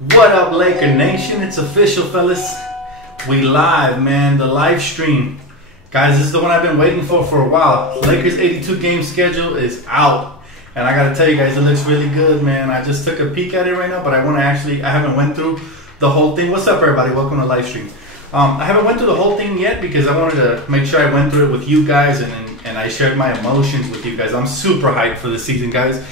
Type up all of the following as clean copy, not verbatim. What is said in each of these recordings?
What up, Laker Nation? It's official, fellas. We live, man. The live stream. Guys, this is the one I've been waiting for a while. Lakers 82 game schedule is out. And I gotta tell you guys, it looks really good, man. I just took a peek at it right now, but I haven't went through the whole thing. What's up, everybody? Welcome to live stream. I haven't went through the whole thing yet because I wanted to make sure I went through it with you guys and I shared my emotions with you guys. I'm super hyped for the season, guys.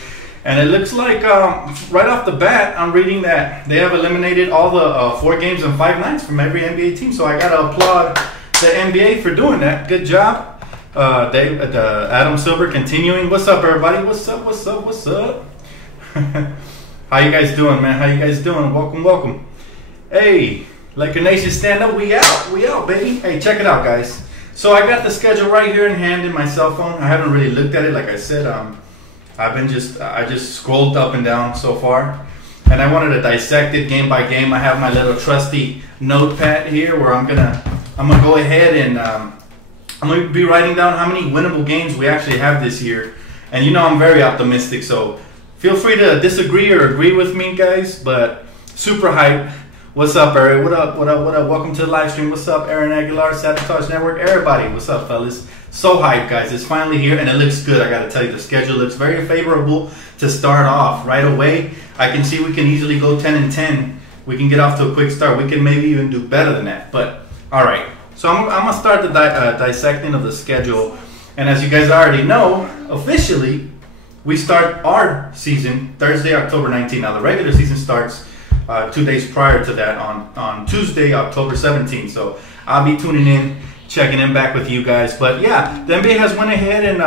And it looks like right off the bat, I'm reading that they have eliminated all the 4 games and 5 nights from every NBA team. So I gotta applaud the NBA for doing that. Good job, Adam Silver. Continuing. What's up, everybody? What's up? What's up? What's up? How you guys doing, man? How you guys doing? Welcome, welcome. Hey, Laker Nation, stand up. We out, baby. Hey, check it out, guys. So I got the schedule right here in hand in my cell phone. I haven't really looked at it, like I said. I just scrolled up and down so far, and I wanted to dissect it game by game. I have my little trusty notepad here where I'm gonna go ahead and I'm gonna be writing down how many winnable games we actually have this year. And you know I'm very optimistic, so feel free to disagree or agree with me, guys. But super hype. What's up, Eric? What up? What up? What up? Welcome to the live stream. What's up, Reagular, Sabotage Network, everybody? What's up, fellas? So hyped, guys. It's finally here, and it looks good. I got to tell you, the schedule looks very favorable to start off right away. I can see we can easily go 10-10. We can get off to a quick start. We can maybe even do better than that. But, all right. So I'm going to start the dissecting of the schedule. And as you guys already know, officially, we start our season Thursday, October 19th. Now, the regular season starts 2 days prior to that on Tuesday, October 17th. So I'll be tuning in, checking in back with you guys. But yeah, the NBA has went ahead and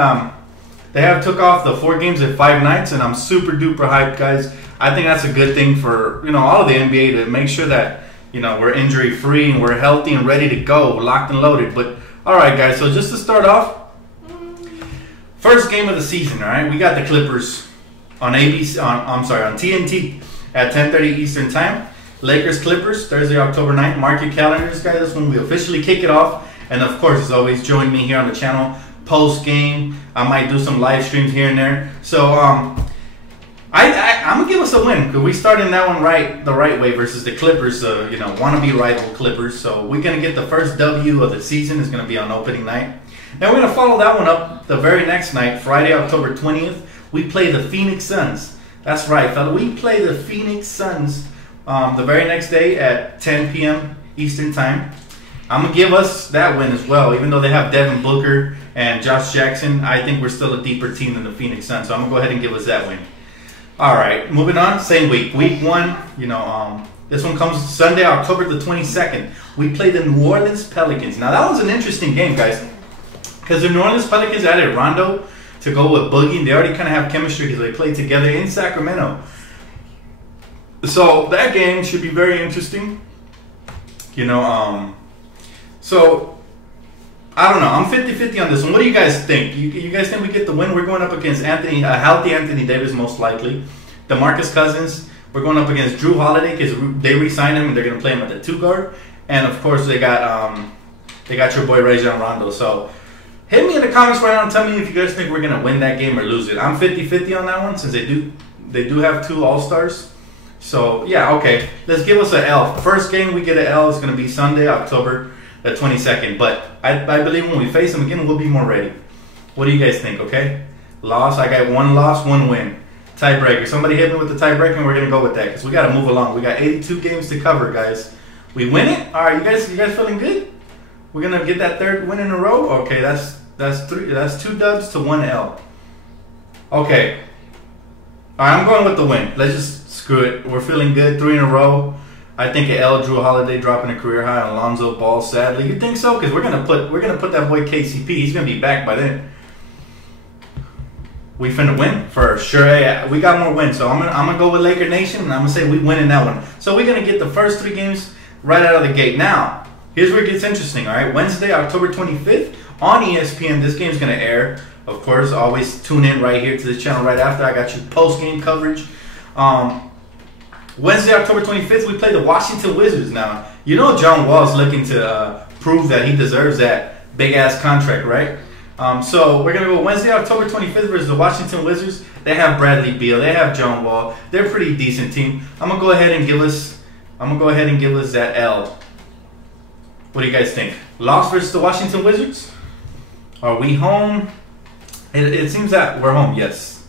they have took off the 4 games at 5 nights, and I'm super duper hyped, guys. I think that's a good thing for all of the NBA to make sure that we're injury free and we're healthy and ready to go, locked and loaded. But all right, guys. So just to start off, first game of the season. All right, we got the Clippers on ABC. on TNT at 10:30 Eastern Time. Lakers Clippers Thursday, October 9th. Mark your calendars, guys. That's when we officially kick it off. And of course, as always, join me here on the channel post game. I might do some live streams here and there. So I'm gonna give us a win because we started that one the right way versus the Clippers. Wannabe rival Clippers. So we're gonna get the first W of the season. It's gonna be on opening night. Then we're gonna follow that one up the very next night, Friday, October 20th. We play the Phoenix Suns. That's right, fella. We play the Phoenix Suns the very next day at 10 p.m. Eastern Time. I'm going to give us that win as well. Even though they have Devin Booker and Josh Jackson, I think we're still a deeper team than the Phoenix Suns. So I'm going to go ahead and give us that win. All right, moving on. Same week. Week 1, this one comes Sunday, October the 22nd. We play the New Orleans Pelicans. Now, that was an interesting game, guys, because the New Orleans Pelicans added Rondo to go with Boogie. They already kind of have chemistry because they played together in Sacramento. So that game should be very interesting. So, I don't know. I'm 50-50 on this one. What do you guys think? You guys think we get the win? We're going up against a healthy Anthony Davis, most likely. DeMarcus Cousins. We're going up against Drew Holiday because they re-signed him and they're going to play him at the 2 guard. And, of course, they got your boy Rajon Rondo. So, hit me in the comments right now and tell me if you guys think we're going to win that game or lose it. I'm 50-50 on that one since they do have 2 All-Stars. So, yeah, okay. Let's give us an L. First game we get an L is going to be Sunday, October the 22nd. But I believe when we face them again, we'll be more ready. What do you guys think, okay? Loss. I got 1 loss, 1 win. Tiebreaker. Somebody hit me with the tiebreaker, and we're going to go with that because we got to move along. We got 82 games to cover, guys. We win it? All right, you guys feeling good? We're going to get that 3rd win in a row? Okay, that's 2 dubs to 1 L. Okay. All right, I'm going with the win. Let's just screw it. We're feeling good. 3 in a row. I think an L. Drew Holiday dropping a career high on Alonzo Ball. Sadly, you think so? Because we're gonna put that boy KCP. He's gonna be back by then. We finna win for sure. Hey, we got more wins, so I'm gonna go with Laker Nation, and I'm gonna say we win in that one. So we're gonna get the first 3 games right out of the gate. Now, here's where it gets interesting. All right, Wednesday, October 25th on ESPN. This game's gonna air. Of course, always tune in right here to the channel right after. I got you post game coverage. Wednesday, October 25th, we play the Washington Wizards. Now, John Wall's looking to prove that he deserves that big-ass contract, right? So we're gonna go Wednesday, October 25th versus the Washington Wizards. They have Bradley Beal, they have John Wall. They're a pretty decent team. I'm gonna go ahead and give us that L. What do you guys think? Loss versus the Washington Wizards? Are we home? It seems that we're home. Yes.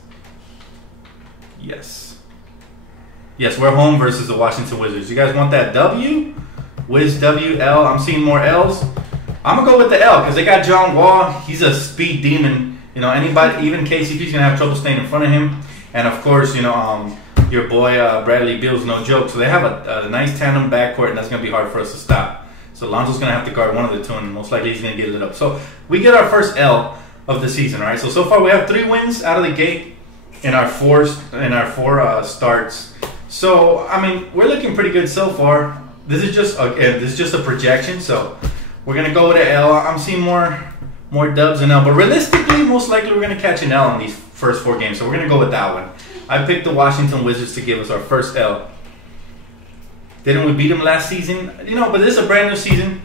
Yes, we're home versus the Washington Wizards. You guys want that W? Wiz W L. I'm seeing more L's. I'm gonna go with the L because they got John Wall. He's a speed demon. You know, anybody, even KCP's gonna have trouble staying in front of him. And of course, you know, your boy Bradley Beal's no joke. So they have a nice tandem backcourt, and that's gonna be hard for us to stop. So Lonzo's gonna have to guard one of the two, and most likely he's gonna get lit up. So we get our first L of the season. All right. So far we have 3 wins out of the gate in our four starts. So I mean, we're looking pretty good so far. This is just a projection. So we're gonna go with an L. I'm seeing more dubs than L, but realistically, most likely we're gonna catch an L in these first 4 games. So we're gonna go with that one. I picked the Washington Wizards to give us our first L. Didn't we beat them last season? You know, but this is a brand new season.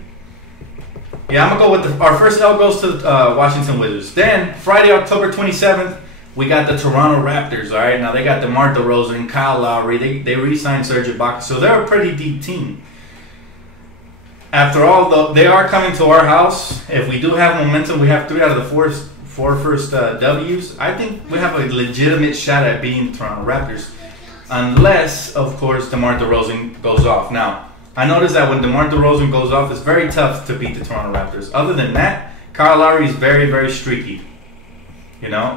Yeah, I'm gonna go with our first L goes to Washington Wizards. Then Friday, October 27th, we got the Toronto Raptors. All right, now they got DeMar DeRozan, Kyle Lowry. They re-signed Serge Ibaka, so they're a pretty deep team. After all, though, they are coming to our house. If we do have momentum, we have 3 out of the 4 first W's. I think we have a legitimate shot at beating the Toronto Raptors. Unless, of course, DeMar DeRozan goes off. Now, I noticed that when DeMar DeRozan goes off, it's very tough to beat the Toronto Raptors. Other than that, Kyle Lowry is very, very streaky. You know,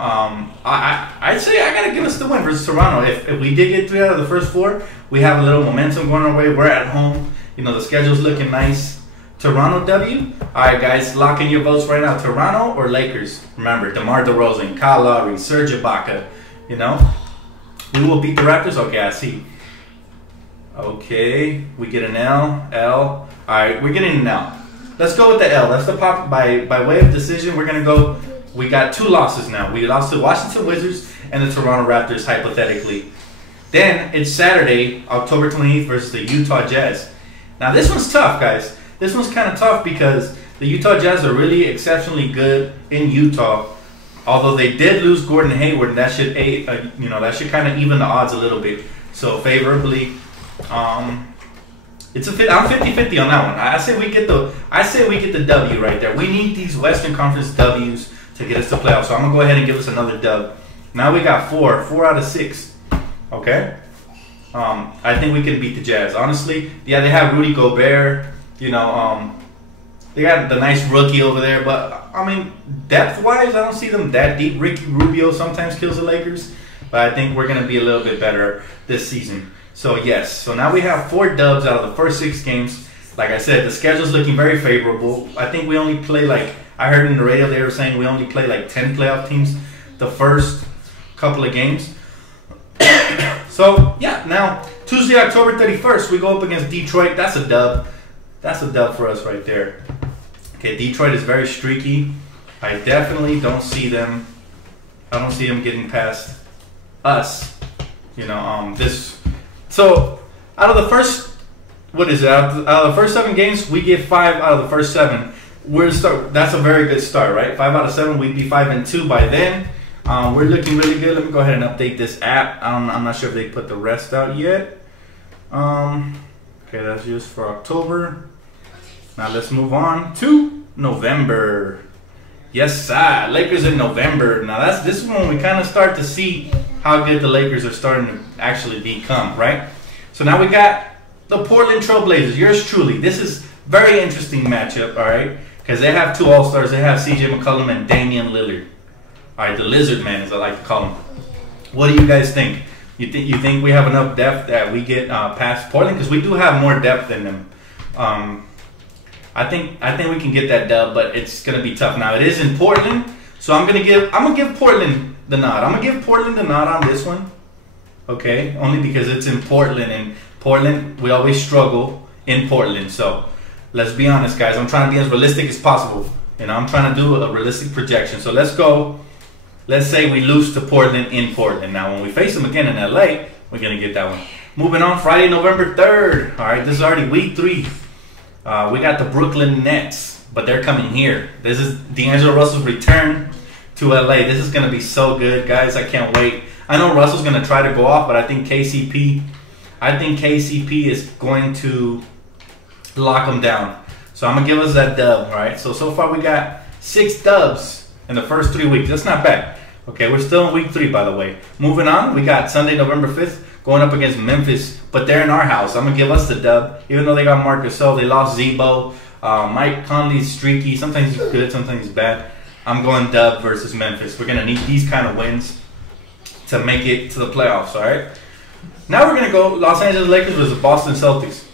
I'd say I got to give us the win versus Toronto. If we did get 3 out of the first 4, we have a little momentum going our way. We're at home. You know, the schedule's looking nice. Toronto W. All right, guys, lock in your votes right now. Toronto or Lakers? Remember, DeMar DeRozan, Kyle Lowry, Serge Ibaka. You know, we will beat the Raptors. Okay, I see. Okay, we get an L. All right, we're getting an L. Let's go with the L. That's the pop by way of decision. We're gonna go. We got 2 losses now. We lost to Washington Wizards and the Toronto Raptors, hypothetically. Then it's Saturday, October 28th versus the Utah Jazz. Now this one's tough, guys. This one's kind of tough because the Utah Jazz are really exceptionally good in Utah. Although they did lose Gordon Hayward, and that should kind of even the odds a little bit. So favorably, I'm 50-50 on that one. I say we get the W right there. We need these Western Conference W's to get us to playoffs. So I'm gonna go ahead and give us another dub. Now we got 4 out of 6. Okay. I think we can beat the Jazz. Honestly, yeah, they have Rudy Gobert. You know, they got the nice rookie over there, but I mean, depth-wise, I don't see them that deep. Ricky Rubio sometimes kills the Lakers, but I think we're gonna be a little bit better this season. So yes, so now we have 4 dubs out of the first 6 games. Like I said, the schedule's looking very favorable. I think we only play I heard in the radio they were saying we only play 10 playoff teams the first couple of games. So yeah, now Tuesday, October 31st, we go up against Detroit. That's a dub. That's a dub for us right there. Okay, Detroit is very streaky. I definitely don't see them. I don't see them getting past us. You know, So out of the first, out of the first 7 games, we get 5 out of the first 7. That's a very good start, right? 5 out of 7, we'd be 5-2 by then. We're looking really good. Let me go ahead and update this app. I'm not sure if they put the rest out yet. Okay, that's just for October. Now let's move on to November. Yes, sir. Lakers in November. Now this is when we kind of start to see how good the Lakers are starting to actually become, right? So now we got the Portland Trailblazers. Yours truly. This is very interesting matchup, all right? Because they have 2 All-Stars. They have C.J. McCollum and Damian Lillard. All right, the Lizard Man, as I like to call him. What do you guys think? You think we have enough depth that we get past Portland? Because we do have more depth than them. I think we can get that dub, but it's gonna be tough. Now it is in Portland, so I'm gonna give Portland the nod. I'm gonna give Portland the nod on this one. Okay, only because it's in Portland, and Portland we always struggle in Portland. So let's be honest, guys. I'm trying to be as realistic as possible. You know, I'm trying to do a realistic projection. So let's go. Let's say we lose to Portland in Portland. Now, when we face them again in LA, we're going to get that one. Moving on, Friday, November 3rd. All right, this is already week 3. We got the Brooklyn Nets but they're coming here. This is D'Angelo Russell's return to LA. This is going to be so good, guys. I can't wait. I know Russell's going to try to go off, but I think KCP is going to lock him down. So I'm going to give us that dub, all right? So far we got 6 dubs in the first 3 weeks. That's not bad. Okay, we're still in week 3, by the way. Moving on, we got Sunday, November 5th, going up against Memphis, but they're in our house. I'm going to give us the dub, even though they got Marc Gasol. They lost Zebo. Mike Conley's streaky. Sometimes he's good, sometimes he's bad. I'm going dub versus Memphis. We're going to need these kind of wins to make it to the playoffs, all right? Now we're going to go Los Angeles Lakers versus the Boston Celtics.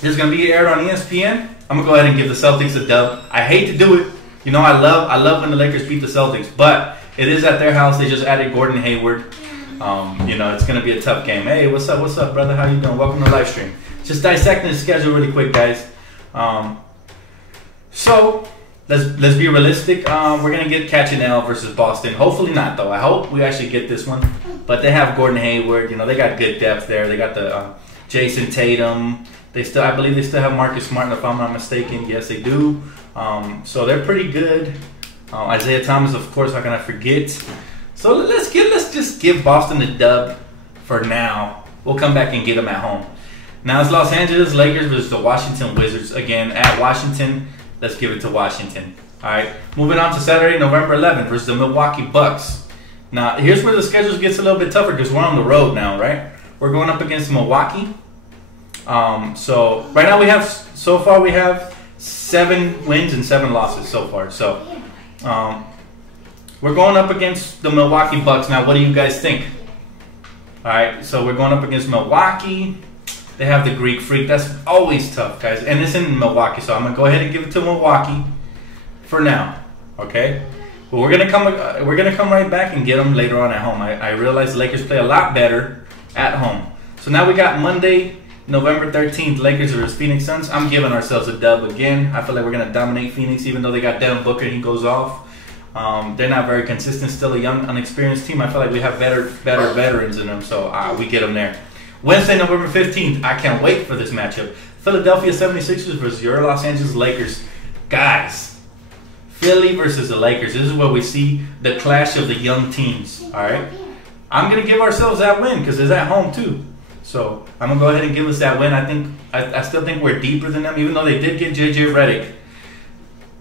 This is going to be aired on ESPN. I'm going to go ahead and give the Celtics a dub. I hate to do it. You know, I love when the Lakers beat the Celtics, but it is at their house. They just added Gordon Hayward. You know, it's going to be a tough game. Hey, what's up, brother? How you doing? Welcome to the live stream. Just dissecting the schedule really quick, guys. So let's be realistic. We're going to get L versus Boston. Hopefully not, though. I hope we actually get this one. But they have Gordon Hayward. You know, they got good depth there. They got the Jason Tatum. I believe they still have Marcus Smart, if I'm not mistaken. Yes, they do. So they're pretty good. Isaiah Thomas, of course, how can I forget? So let's just give Boston the dub for now. We'll come back and get them at home. Now it's Los Angeles Lakers versus the Washington Wizards. Again, at Washington, let's give it to Washington. All right, moving on to Saturday, November 11th versus the Milwaukee Bucks. Now, here's where the schedule gets a little bit tougher because we're on the road now, right? We're going up against Milwaukee. So right now we have 7 wins and 7 losses so far. So we're going up against the Milwaukee Bucks. Now, what do you guys think? All right, so we're going up against Milwaukee. They have the Greek Freak. That's always tough, guys. And it's in Milwaukee, so I'm gonna go ahead and give it to Milwaukee for now. Okay, but we're gonna come right back and get them later on at home. I realize the Lakers play a lot better at home. So now we got Monday, November 13th, Lakers versus Phoenix Suns. I'm giving ourselves a dub again. I feel like we're gonna dominate Phoenix, even though they got Devin Booker and he goes off. They're not very consistent. Still a young, unexperienced team. I feel like we have better veterans in them, so we get them there. Wednesday, November 15th. I can't wait for this matchup. Philadelphia 76ers versus your Los Angeles Lakers. Guys, Philly versus the Lakers. This is where we see the clash of the young teams. All right, I'm gonna give ourselves that win because it's at home too. So I'm gonna go ahead and give us that win. I still think we're deeper than them, even though they did get JJ Redick.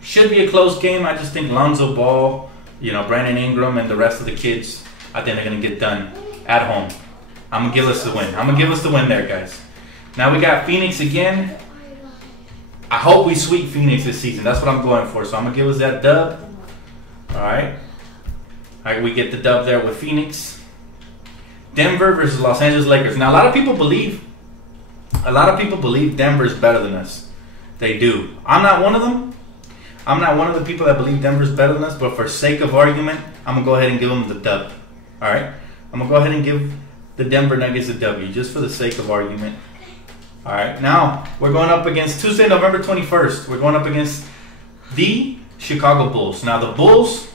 Should be a close game. I just think Lonzo Ball, Brandon Ingram, and the rest of the kids, I think they're gonna get done at home. I'm gonna give us the win. I'm gonna give us the win there, guys. Now we got Phoenix again. I hope we sweep Phoenix this season. That's what I'm going for. So I'm gonna give us that dub. All right. We get the dub there with Phoenix. Denver versus Los Angeles Lakers. Now a lot of people believe Denver's better than us. They do. I'm not one of them. I'm not one of the people that believe Denver's better than us. But for sake of argument, I'm gonna go ahead and give them the dub. All right. I'm gonna go ahead and give the Denver Nuggets a W, just for the sake of argument. All right, now we're going up against Tuesday, November 21st. We're going up against the Chicago Bulls. Now the Bulls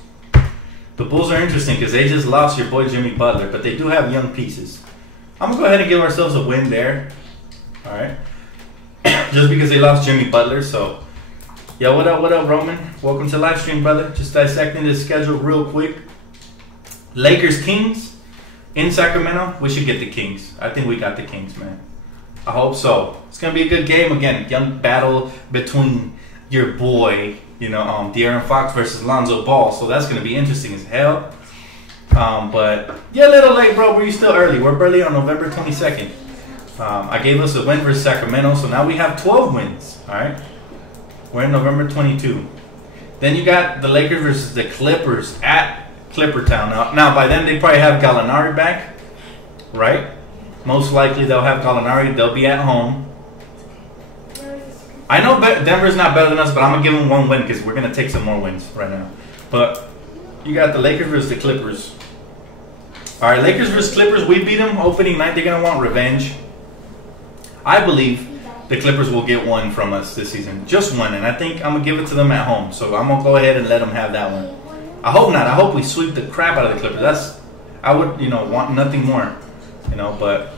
are interesting because they just lost your boy Jimmy Butler, but they do have young pieces. I'm gonna go ahead and give ourselves a win there. All right, just because they lost Jimmy Butler. So, yo, what up, Roman? Welcome to the live stream, brother. Just dissecting the schedule real quick. Lakers Kings. In Sacramento, we should get the Kings. I think we got the Kings, man. I hope so. It's going to be a good game again. Young battle between your boy, De'Aaron Fox versus Lonzo Ball. So that's going to be interesting as hell. But, yeah, a little late, bro. We're still early. We're early on November 22nd. I gave us a win versus Sacramento. So now we have 12 wins. All right. We're in November 22. Then you got the Lakers versus the Clippers at Clipper Town. Now, by then, they probably have Gallinari back, right? Most likely, they'll have Gallinari. They'll be at home. I know Denver's not better than us, but I'm going to give them one win because we're going to take some more wins right now. But you got the Lakers versus the Clippers. All right, Lakers versus Clippers. We beat them opening night. They're going to want revenge. I believe the Clippers will get one from us this season. Just one. And I think I'm going to give it to them at home. So I'm going to go ahead and let them have that one. I hope not. I hope we sweep the crap out of the Clippers. I would, want nothing more, but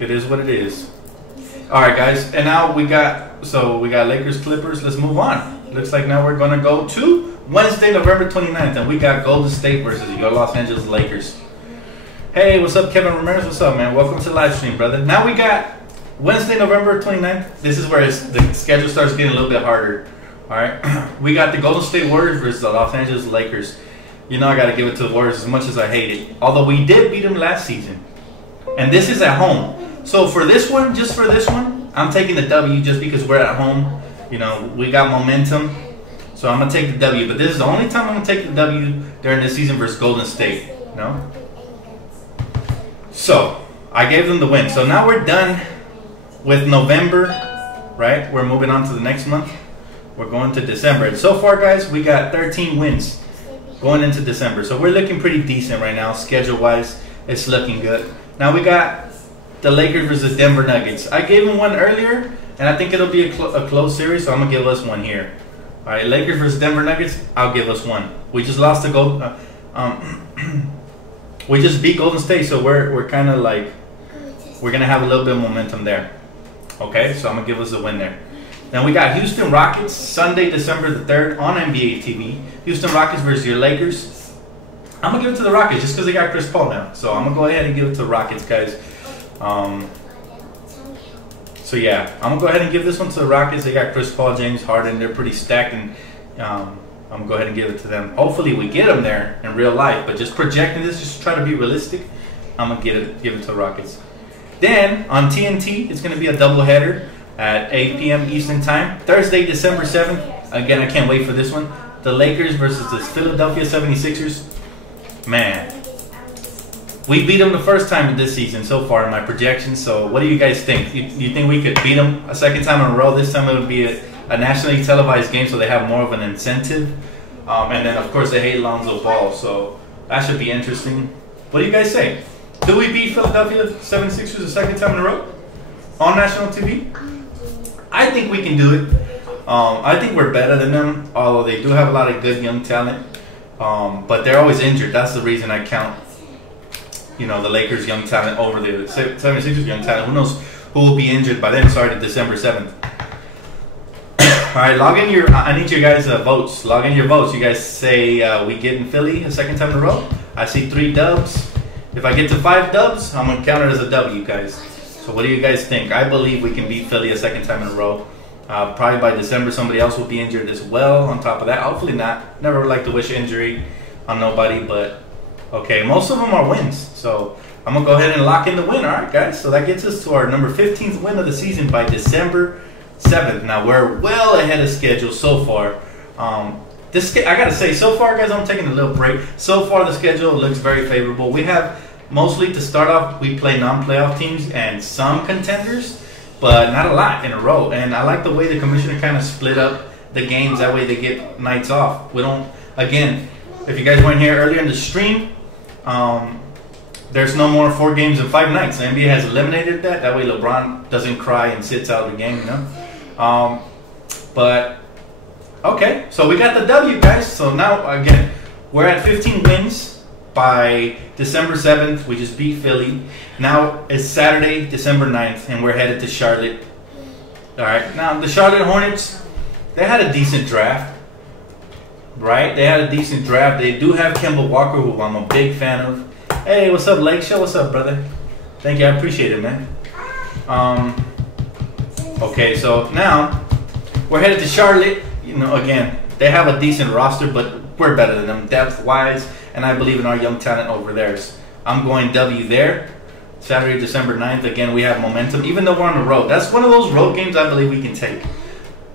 it is what it is. All right, guys. And now we got Lakers, Clippers. Let's move on. looks like now we're going to go to Wednesday, November 29th, and we got Golden State versus your Los Angeles Lakers. Hey, what's up, Kevin Ramirez? What's up, man? Welcome to the live stream, brother. Now we got Wednesday, November 29th. This is where the schedule starts getting a little bit harder. All right, we got the Golden State Warriors versus the Los Angeles Lakers. You know I got to give it to the Warriors as much as I hate it. Although we did beat them last season. And this is at home. So for this one, just for this one, I'm taking the W just because we're at home. You know, we got momentum. So I'm going to take the W. But this is the only time I'm going to take the W during this season versus Golden State. You know? So I gave them the win. So now we're done with November, right? We're moving on to the next month. We're going to December. And so far, guys, we got 13 wins going into December. So we're looking pretty decent right now, schedule-wise. It's looking good. Now we got the Lakers versus Denver Nuggets. I gave them one earlier, and I think it'll be a close series, so I'm going to give us one here. All right, Lakers versus Denver Nuggets, I'll give us one. We just lost to we just beat Golden State, so we're kind of like, we're going to have a little bit of momentum there. Okay, so I'm going to give us a win there. Then we got Houston Rockets, Sunday, December the 3rd on NBA TV. Houston Rockets versus your Lakers. I'm going to give it to the Rockets just because they got Chris Paul now. So I'm going to go ahead and give it to the Rockets, guys. So yeah, I'm going to go ahead and give this one to the Rockets. They got Chris Paul, James Harden. They're pretty stacked, and I'm going to go ahead and give it to them. Hopefully we get them there in real life. But just projecting this, just try to be realistic, I'm going to give it to the Rockets. Then on TNT, it's going to be a doubleheader at 8 p.m. Eastern Time. Thursday, December 7th. Again, I can't wait for this one. The Lakers versus the Philadelphia 76ers. Man, we beat them the first time this season so far in my projections. So what do you guys think? You think we could beat them a second time in a row? This time it would be a nationally televised game, so they have more of an incentive. And then, of course, they hate Lonzo Ball. So that should be interesting. What do you guys say? Do we beat Philadelphia 76ers a second time in a row on national TV? I think we can do it. I think we're better than them, although they do have a lot of good young talent. But they're always injured. That's the reason I count, you know, the Lakers' young talent over the 76ers' young talent. Who knows who will be injured by then, starting December 7th. All right, log in your, I need you guys' votes. Log in your votes. You guys say we get in Philly a second time in a row. I see 3 dubs. If I get to 5 dubs, I'm going to count it as a W, guys. So what do you guys think? I believe we can beat Philly a second time in a row. Probably by December, somebody else will be injured as well on top of that. Hopefully not. Never like to wish injury on nobody, but okay. Most of them are wins. So I'm going to go ahead and lock in the win. All right, guys. So that gets us to our number 15th win of the season by December 7th. Now, we're well ahead of schedule so far. I got to say, so far, guys, I'm taking a little break. So far, the schedule looks very favorable. We have mostly to start off, we play non-playoff teams and some contenders, but not a lot in a row. And I like the way the commissioner kind of split up the games. That way they get nights off. We don't, again, if you guys weren't here earlier in the stream, there's no more 4 games in 5 nights. The NBA has eliminated that. That way LeBron doesn't cry and sits out of the game, you know. But, okay, so we got the W, guys. So now, again, we're at 15 wins. By December 7th, we just beat Philly. Now it's Saturday, December 9th, and we're headed to Charlotte. All right. Now, the Charlotte Hornets, they had a decent draft, right? They had a decent draft. They do have Kemba Walker, who I'm a big fan of. Hey, what's up, Lake Show? What's up, brother? Thank you. I appreciate it, man. Okay, so now we're headed to Charlotte. You know, again, they have a decent roster, but we're better than them depth-wise. And I believe in our young talent over there. I'm going W there. Saturday, December 9th. Again, we have momentum. Even though we're on the road. That's one of those road games I believe we can take.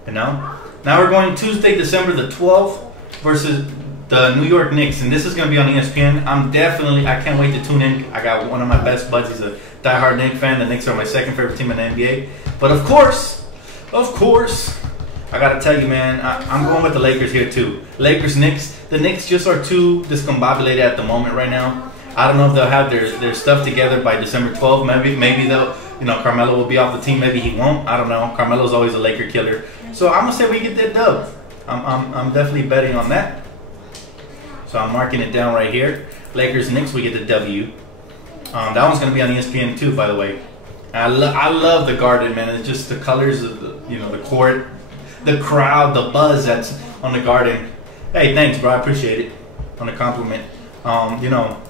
You know? Now we're going Tuesday, December the 12th versus the New York Knicks. And this is going to be on ESPN. I can't wait to tune in. I got one of my best buds. He's a diehard Knicks fan. The Knicks are my second favorite team in the NBA. But of course, I got to tell you, man, I'm going with the Lakers here too. Lakers, Knicks. The Knicks just are too discombobulated at the moment right now. I don't know if they'll have their stuff together by December 12th. Maybe they'll, you know, Carmelo will be off the team. Maybe he won't. I don't know. Carmelo's always a Laker killer. So I'm gonna say we get that dub. I'm definitely betting on that. So I'm marking it down right here. Lakers, Knicks, we get the W. That one's gonna be on ESPN too, by the way. I love the Garden, man. It's just the colors of the court. the crowd, the buzz that's on the Garden. Hey, thanks, bro. I appreciate it. On the compliment. You know,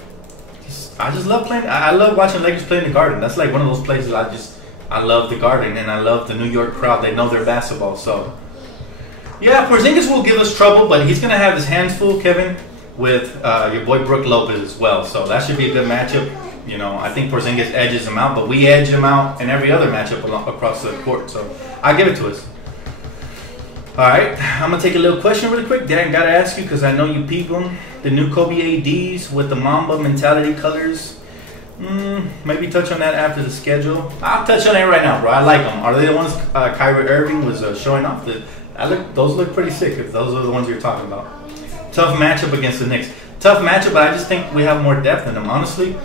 I just love playing. I love watching Lakers play in the Garden. That's like one of those places I love the Garden, and I love the New York crowd. They know their basketball. So, yeah, Porzingis will give us trouble, but he's going to have his hands full, Kevin, with your boy Brook Lopez as well. So that should be a good matchup. You know, I think Porzingis edges him out, but we edge him out in every other matchup across the court. So I give it to us. All right, I'm going to take a little question really quick. Dan, got to ask you because I know you peep them. The new Kobe ADs with the Mamba mentality colors. Maybe touch on that after the schedule. I'll touch on it right now, bro. I like them. Are they the ones Kyrie Irving was showing off? Those look pretty sick if those are the ones you're talking about. Tough matchup against the Knicks. Tough matchup, but I just think we have more depth in them, honestly.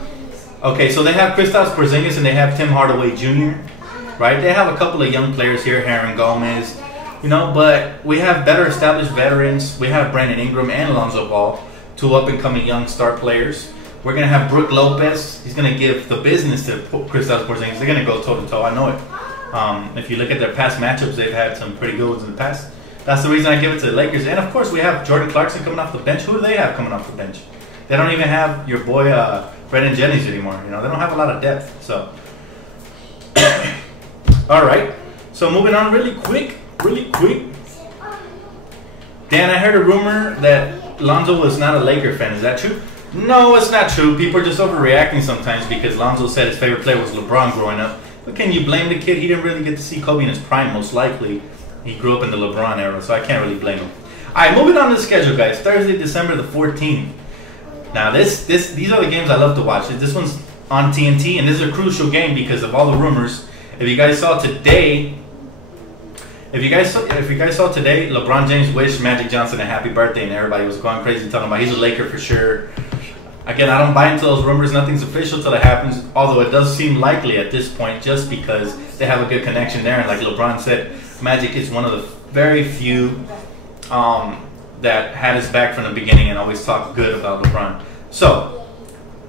Okay, so they have Kristaps Porzingis and they have Tim Hardaway Jr., right? They have a couple of young players here, Hernan Gomez, you know, but we have better established veterans. We have Brandon Ingram and Lonzo Ball, two up-and-coming young star players. We're going to have Brook Lopez. He's going to give the business to Kristaps Porzingis. They're going to go toe-to-toe. I know it. If you look at their past matchups, they've had some pretty good ones in the past. That's the reason I give it to the Lakers. And, of course, we have Jordan Clarkson coming off the bench. Who do they have coming off the bench? They don't even have your boy Brendan Jennings anymore. You know, they don't have a lot of depth. So, all right. So, moving on really quick. Dan, I heard a rumor that Lonzo was not a Laker fan. Is that true? No, it's not true. People are just overreacting sometimes because Lonzo said his favorite player was LeBron growing up. But can you blame the kid? He didn't really get to see Kobe in his prime, most likely. He grew up in the LeBron era, so I can't really blame him. All right, moving on to the schedule, guys. Thursday, December the 14th. Now, these are the games I love to watch. This one's on TNT, and this is a crucial game because of all the rumors. If you guys saw today, LeBron James wished Magic Johnson a happy birthday, and everybody was going crazy talking about he's a Laker for sure. Again, I don't buy into those rumors. Nothing's official till it happens, although it does seem likely at this point just because they have a good connection there. And like LeBron said, Magic is one of the very few that had his back from the beginning and always talked good about LeBron. So,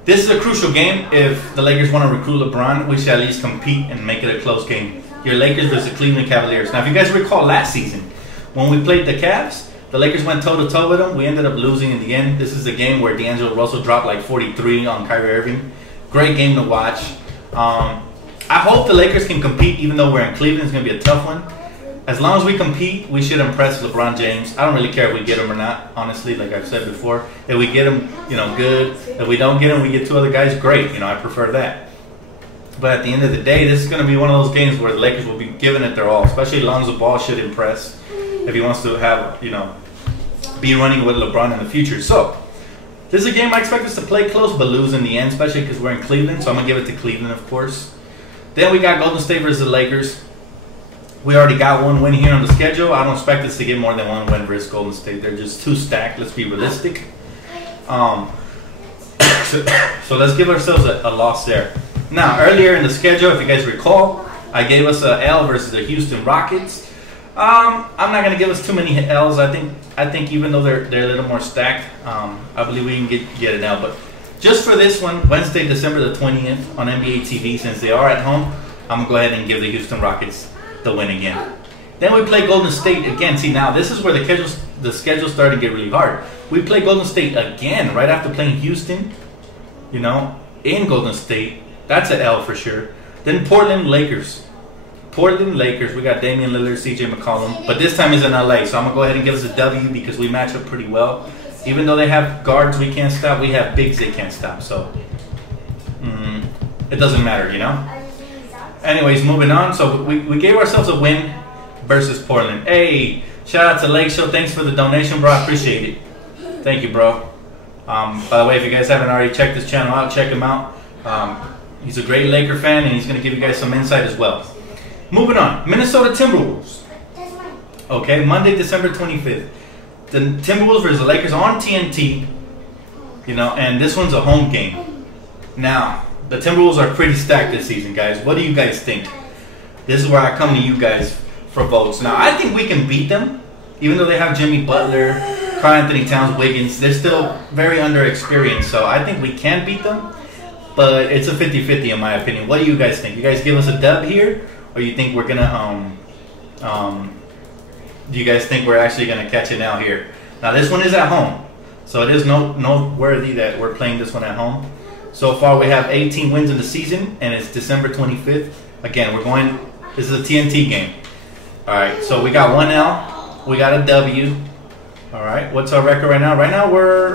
this is a crucial game. If the Lakers want to recruit LeBron, we should at least compete and make it a close game. Your Lakers versus the Cleveland Cavaliers. Now, if you guys recall last season, when we played the Cavs, the Lakers went toe-to-toe with them. We ended up losing in the end. This is a game where D'Angelo Russell dropped like 43 on Kyrie Irving. Great game to watch. I hope the Lakers can compete even though we're in Cleveland. It's going to be a tough one. As long as we compete, we should impress LeBron James. I don't really care if we get him or not, honestly, like I've said before. If we get him, you know, good. If we don't get him, we get two other guys, great. You know, I prefer that. But at the end of the day, this is going to be one of those games where the Lakers will be giving it their all. Especially Lonzo Ball should impress if he wants to have, you know, be running with LeBron in the future. So, this is a game I expect us to play close but lose in the end, especially because we're in Cleveland. So I'm going to give it to Cleveland, of course. Then we got Golden State versus the Lakers. We already got one win here on the schedule. I don't expect us to get more than one win versus Golden State. They're just too stacked. Let's be realistic. So let's give ourselves a loss there. Now, earlier in the schedule, if you guys recall, I gave us an L versus the Houston Rockets. I'm not going to give us too many L's. I think even though they're a little more stacked, I believe we can get an L. But just for this one, Wednesday, December the 20th on NBA TV, since they are at home, I'm going to go ahead and give the Houston Rockets the win again. Then we play Golden State again. See, now this is where the schedule started to get really hard. We play Golden State again right after playing Houston, you know, in Golden State. That's an L for sure. Then Portland Lakers. We got Damian Lillard, CJ McCollum, but this time is in LA, so I'm going to go ahead and give us a W because we match up pretty well. Even though they have guards we can't stop, we have bigs they can't stop, so it doesn't matter, you know? Anyways, moving on. So we gave ourselves a win versus Portland. Hey, shout out to Lake Show. Thanks for the donation, bro. I appreciate it. Thank you, bro. By the way, if you guys haven't already checked this channel out, check him out. He's a great Laker fan, and he's going to give you guys some insight as well. Moving on. Minnesota Timberwolves. Okay, Monday, December 25th. The Timberwolves versus the Lakers on TNT. You know, and this one's a home game. Now, the Timberwolves are pretty stacked this season, guys. What do you guys think? This is where I come to you guys for votes. Now, I think we can beat them. Even though they have Jimmy Butler, Karl-Anthony Towns, Wiggins, they're still very underexperienced. So I think we can beat them. But it's a 50-50 in my opinion. What do you guys think? You guys give us a dub here? Or you think we're going to, do you guys think we're actually going to catch it now here? Now this one is at home, so it is noteworthy that we're playing this one at home. So far we have 18 wins in the season, and it's December 25th. Again, this is a TNT game. All right, so we got 1L, we got a W. All right, what's our record right now? Right now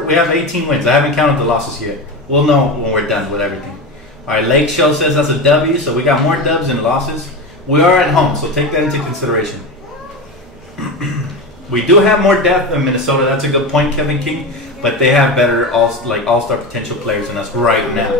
we have 18 wins. I haven't counted the losses yet. We'll know when we're done with everything. All right, Lake Show says that's a W, so we got more dubs than losses. We are at home, so take that into consideration. We do have more depth in Minnesota. That's a good point, Kevin King. But they have better all-star potential players than us right now.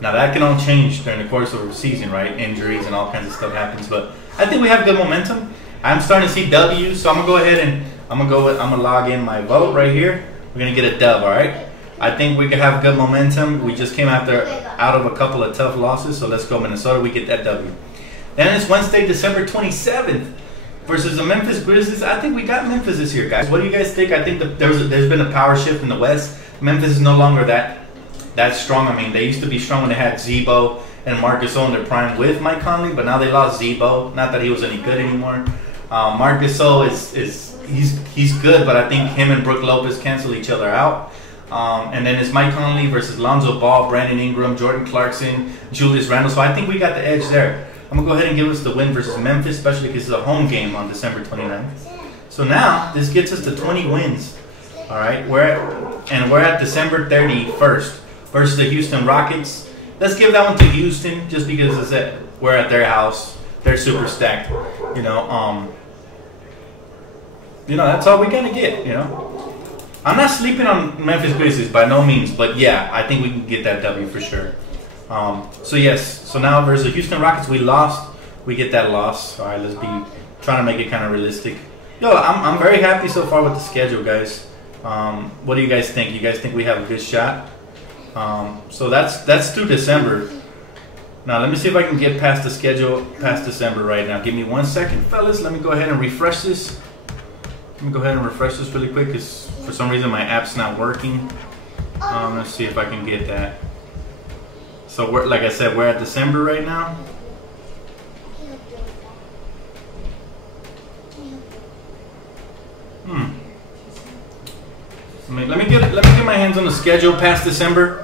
Now that can all change during the course of the season, right? Injuries and all kinds of stuff happens. But I think we have good momentum. I'm starting to see W's, so I'm gonna go ahead and I'm gonna log in my vote right here. We're gonna get a dub, all right? I think we can have good momentum. We just came out of a couple of tough losses, so let's go Minnesota. We get that W. Then it's Wednesday, December 27th. Versus the Memphis Grizzlies. I think we got Memphis this year, guys. What do you guys think? I think that there's been a power shift in the West. Memphis is no longer that strong. I mean, they used to be strong when they had Zebo and Marcus O in their prime with Mike Conley, but now they lost Zebo. Not that he was any good anymore. Marcus O he's good, but I think him and Brook Lopez cancel each other out. And then it's Mike Conley versus Lonzo Ball, Brandon Ingram, Jordan Clarkson, Julius Randle. So I think we got the edge there. I'm going to go ahead and give us the win versus Memphis, especially because it's a home game on December 29th. So now, this gets us to 20 wins. All right, we're at December 31st versus the Houston Rockets. Let's give that one to Houston just because we're at their house. They're super stacked. You know, that's all we're going to get, you know. I'm not sleeping on Memphis Grizzlies by no means, but yeah, I think we can get that W for sure. So yes, so now versus the Houston Rockets, we lost. We get that loss. All right, let's be trying to make it kind of realistic. Yo, I'm very happy so far with the schedule, guys. What do you guys think? You guys think we have a good shot? So that's through December. Now let me see if I can get past the schedule past December right now. Give me 1 second, fellas. Let me go ahead and refresh this. Let me go ahead and refresh this really quick because for some reason my app's not working. Let's see if I can get that. So like I said, we're at December right now. Let me get my hands on the schedule past December.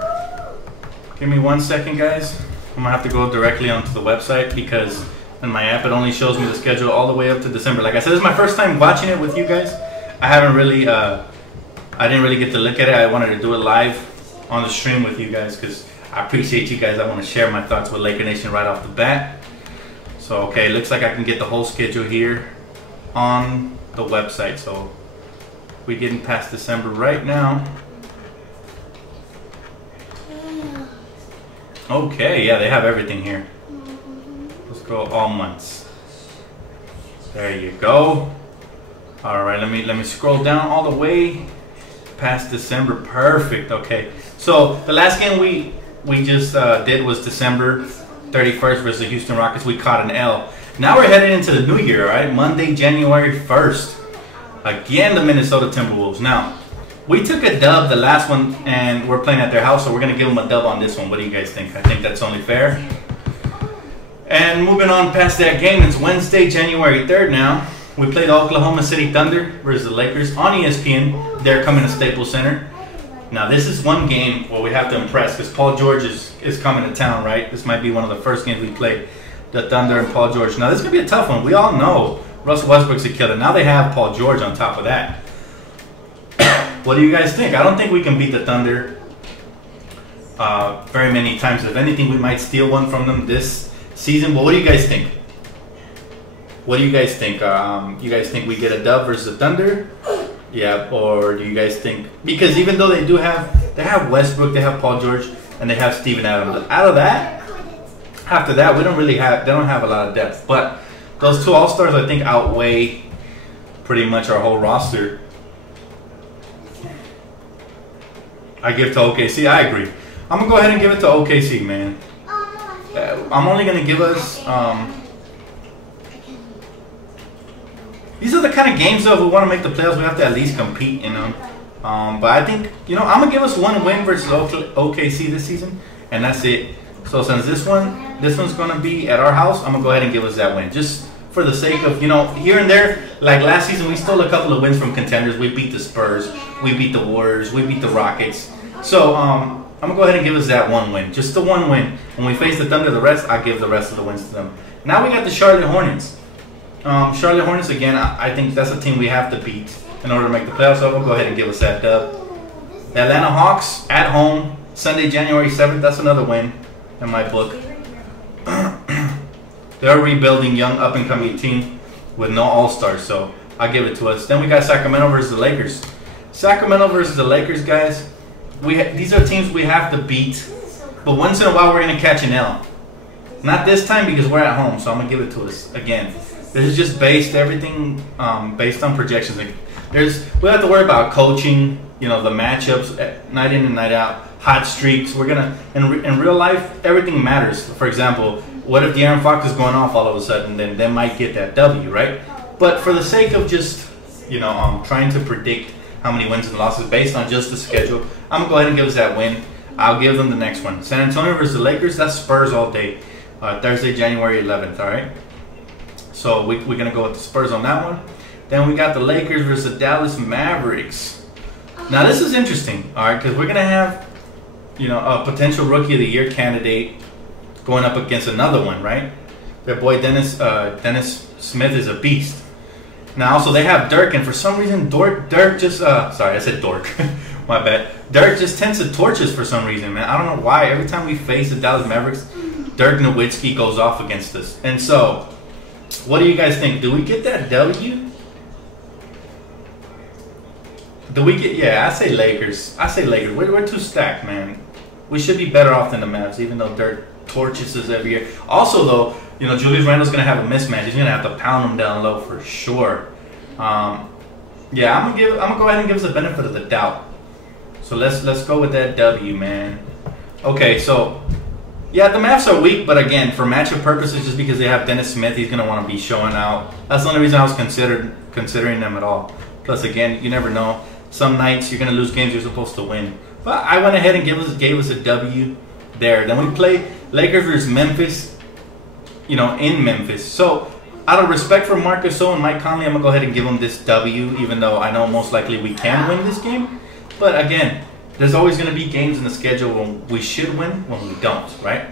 Give me 1 second, guys. I'm gonna have to go directly onto the website because in my app it only shows me the schedule all the way up to December. Like I said, this is my first time watching it with you guys. I didn't really get to look at it. I wanted to do it live on the stream with you guys because I appreciate you guys. I want to share my thoughts with Laker Nation right off the bat. So, okay, looks like I can get the whole schedule here on the website. So, we're getting past December right now. Okay, yeah, they have everything here. Let's go all months. There you go. All right, let me scroll down all the way past December. Perfect. Okay, so the last game we just did was December 31st versus the Houston Rockets. We caught an L. Now we're headed into the new year, all right? Monday, January 1st. Again, the Minnesota Timberwolves. Now, we took a dub the last one, and we're playing at their house, so we're going to give them a dub on this one. What do you guys think? I think that's only fair. And moving on past that game, it's Wednesday, January 3rd now. We played Oklahoma City Thunder versus the Lakers on ESPN. They're coming to Staples Center. Now, this is one game where we have to impress because Paul George is coming to town, right? This might be one of the first games we play, the Thunder and Paul George. Now, this is going to be a tough one. We all know Russell Westbrook's a killer. Now they have Paul George on top of that. What do you guys think? I don't think we can beat the Thunder very many times. If anything, we might steal one from them this season. But what do you guys think? What do you guys think? You guys think we get a dub versus the Thunder? Yeah, or do you guys think, because even though they have Westbrook, they have Paul George, and they have Steven Adams. Out of that, after that, they don't have a lot of depth. But those two All-Stars, I think, outweigh pretty much our whole roster. I give to OKC. I agree. I'm gonna go ahead and give it to OKC, man. I'm only gonna give us. These are the kind of games, though, if we want to make the playoffs, we have to at least compete, you know. But I think, I'm going to give us one win versus OKC this season, and that's it. So since this one's going to be at our house, I'm going to go ahead and give us that win. Just for the sake of, you know, here and there. Like last season, we stole a couple of wins from contenders. We beat the Spurs, we beat the Warriors, we beat the Rockets. So I'm gonna go ahead and give us that one win, just the one win. When we face the Thunder, the rest I give the rest of the wins to them. Now we got the Charlotte Hornets. Charlotte Hornets again. I think that's a team we have to beat in order to make the playoffs. So we'll go ahead and give us that dub. The Atlanta Hawks at home, Sunday, January 7th. That's another win in my book. They're a rebuilding, young, up-and-coming team with no all-stars, so I'll give it to us. Then we got Sacramento versus the Lakers. Sacramento versus the Lakers, guys. These are teams we have to beat, but once in a while we're going to catch an L. Not this time because we're at home, so I'm going to give it to us again. This is just based everything based on projections. We don't have to worry about coaching, you know, the matchups night in and night out, hot streaks. We're gonna in real life everything matters. For example, what if De'Aaron Fox is going off all of a sudden? Then they might get that W, right? But for the sake of just, you know, trying to predict how many wins and losses based on just the schedule, I'm gonna go ahead and give us that win. I'll give them the next one. San Antonio versus the Lakers. That's Spurs all day. Thursday, January 11th. All right. So we're gonna go with the Spurs on that one. Then we got the Lakers versus the Dallas Mavericks. Now this is interesting, all right, because we're gonna have, you know, a potential Rookie of the Year candidate going up against another one, right? Their boy Dennis Smith is a beast. Now also they have Dirk, and for some reason Dirk just sorry, I said Dork. My bad. Dirk just tends to torch us for some reason, man. I don't know why. Every time we face the Dallas Mavericks, Dirk Nowitzki goes off against us. And so, what do you guys think? Do we get that W? Do we get? Yeah, I say Lakers. We're too stacked, man. We should be better off than the Mavs, even though Dirk torches us every year. Also, though, you know, Julius Randle's gonna have a mismatch. He's gonna have to pound him down low for sure. Yeah, I'm gonna go ahead and give us the benefit of the doubt. So let's go with that W, man. Okay, so yeah, the Mavs are weak, but again, for matchup purposes, just because they have Dennis Smith, he's gonna want to be showing out. That's the only reason I was considering them at all. Plus, again, you never know. Some nights you're gonna lose games you're supposed to win. But I went ahead and gave us a W there. Then we play Lakers versus Memphis, you know, in Memphis. So out of respect for Marc Gasol and Mike Conley, I'm gonna go ahead and give them this W, even though I know most likely we can win this game. But again, there's always gonna be games in the schedule when we should win, when we don't, right?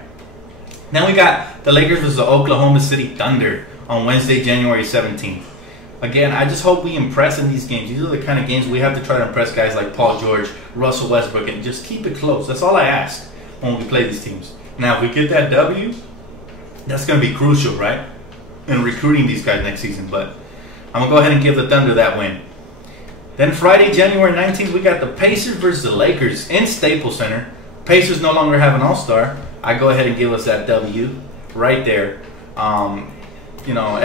Then we got the Lakers versus the Oklahoma City Thunder on Wednesday, January 17th. Again, I just hope we impress in these games. These are the kind of games we have to try to impress guys like Paul George, Russell Westbrook, and just keep it close. That's all I ask when we play these teams. Now, if we get that W, that's going to be crucial, right? In recruiting these guys next season. But I'm going to go ahead and give the Thunder that win. Then Friday, January 19th, we got the Pacers versus the Lakers in Staples Center. Pacers no longer have an all-star. I go ahead and give us that W right there. You know,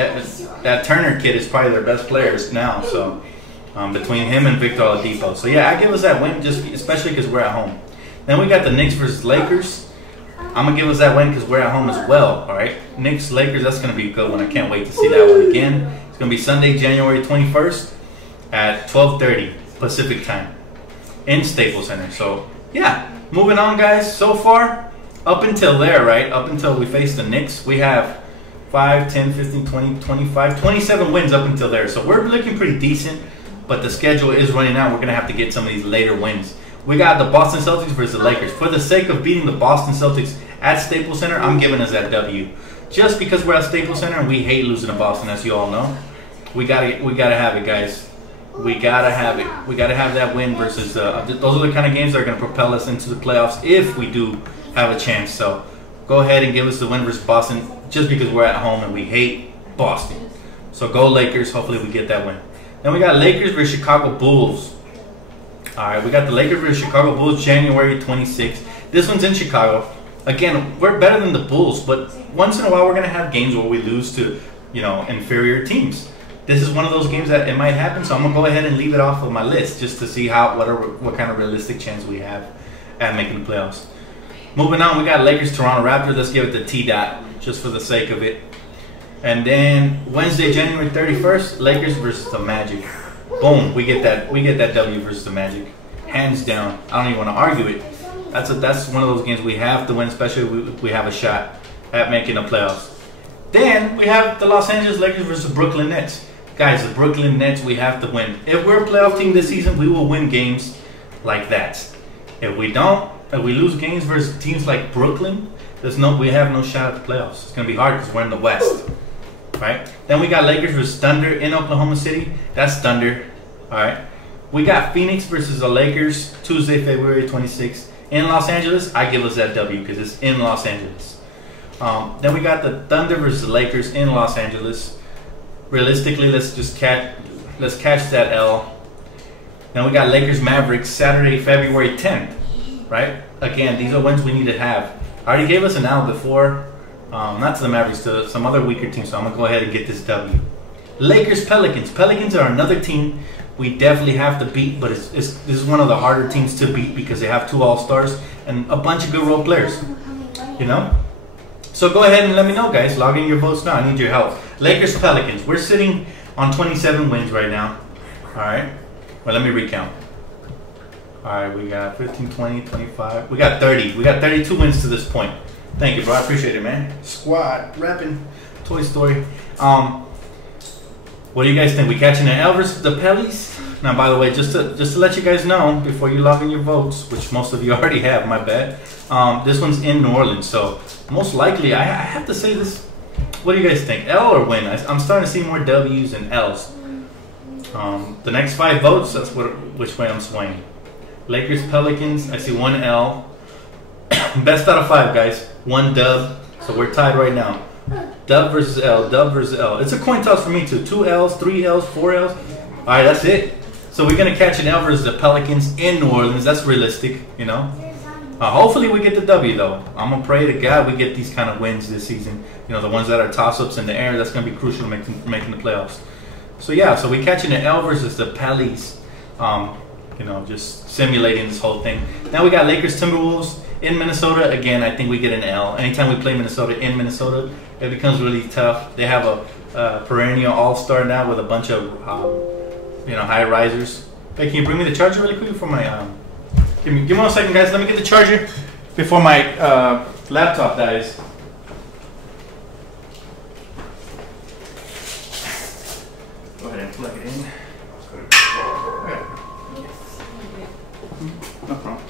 that Turner kid is probably their best players now. So between him and Victor Oladipo. So yeah, I give us that win, just especially because we're at home. Then we got the Knicks versus Lakers. I'm gonna give us that win because we're at home as well. All right, Knicks Lakers. That's gonna be a good one. I can't wait to see that one again. It's gonna be Sunday, January 21st at 12:30 Pacific time in Staples Center. So yeah, moving on, guys. So far, up until there, right? Up until we face the Knicks, we have 5, 10, 15, 20, 25, 27 wins up until there. So we're looking pretty decent, but the schedule is running out. We're going to have to get some of these later wins. We got the Boston Celtics versus the Lakers. For the sake of beating the Boston Celtics at Staples Center, I'm giving us that W. Just because we're at Staples Center and we hate losing to Boston, as you all know. We gotta have it, guys. We gotta have it. We gotta have that win versus those are the kind of games that are going to propel us into the playoffs if we do have a chance. So go ahead and give us the win versus Boston, just because we're at home and we hate Boston. So go Lakers. Hopefully we get that win. Then we got Lakers versus Chicago Bulls. All right, we got the Lakers versus Chicago Bulls January 26th. This one's in Chicago. Again, we're better than the Bulls, but once in a while we're going to have games where we lose to, you know, inferior teams. This is one of those games that it might happen, so I'm going to go ahead and leave it off of my list just to see what kind of realistic chance we have at making the playoffs. Moving on, we got Lakers Toronto Raptors. Let's give it the T-Dot just for the sake of it. And then Wednesday, January 31st, Lakers versus the Magic. Boom, we get that W versus the Magic, hands down. I don't even want to argue it. That's one of those games we have to win, especially if we have a shot at making the playoffs. Then we have the Los Angeles Lakers versus the Brooklyn Nets. Guys, the Brooklyn Nets, we have to win. If we're a playoff team this season, we will win games like that. If we don't, if we lose games versus teams like Brooklyn, we have no shot at the playoffs. It's gonna be hard because we're in the West, right? Then we got Lakers versus Thunder in Oklahoma City. That's Thunder, all right. We got Phoenix versus the Lakers Tuesday, February 26th in Los Angeles. I give us that W because it's in Los Angeles. Then we got the Thunder versus the Lakers in Los Angeles. Realistically, let's catch that L. Then we got Lakers Mavericks Saturday, February 10th, right? Again, these are wins we need to have. I already gave us an L before, not to the Mavericks, to some other weaker teams, so I'm going to go ahead and get this W. Lakers Pelicans. Pelicans are another team we definitely have to beat, but this is one of the harder teams to beat because they have 2 All-Stars and a bunch of good role players, you know? So go ahead and let me know, guys. Log in your votes now. I need your help. Lakers Pelicans. We're sitting on 27 wins right now, all right? Well, let me recount. All right, we got 15, 20, 25. We got 30. We got 32 wins to this point. Thank you, bro. I appreciate it, man. Squad, rapping, Toy Story. What do you guys think? We catching an L versus the Pellies? Now, by the way, just to let you guys know before you log in your votes, which most of you already have, my bad. This one's in New Orleans, so most likely I have to say this. What do you guys think? L or win? I'm starting to see more W's and L's. The next 5 votes, that's which way I'm swaying. Lakers, Pelicans, I see 1 L. Best out of 5, guys. 1 dub. So we're tied right now. Dub versus L, dub versus L. It's a coin toss for me too. 2 L's, 3 L's, 4 L's. All right, that's it. So we're gonna catch an L versus the Pelicans in New Orleans. That's realistic, you know. Hopefully we get the W though. I'm gonna pray to God we get these kind of wins this season. You know, the ones that are toss-ups in the air. That's gonna be crucial to making the playoffs. So yeah, so we catching an L versus the Pellies. You know, just simulating this whole thing. Now we got Lakers Timberwolves in Minnesota. Again, I think we get an L. Anytime we play Minnesota in Minnesota, it becomes really tough. They have a perennial all-star now with a bunch of you know, high risers. Hey, can you bring me the charger really quick for my give me 1 second, guys. Let me get the charger before my laptop dies. Go ahead and plug it in. No problem.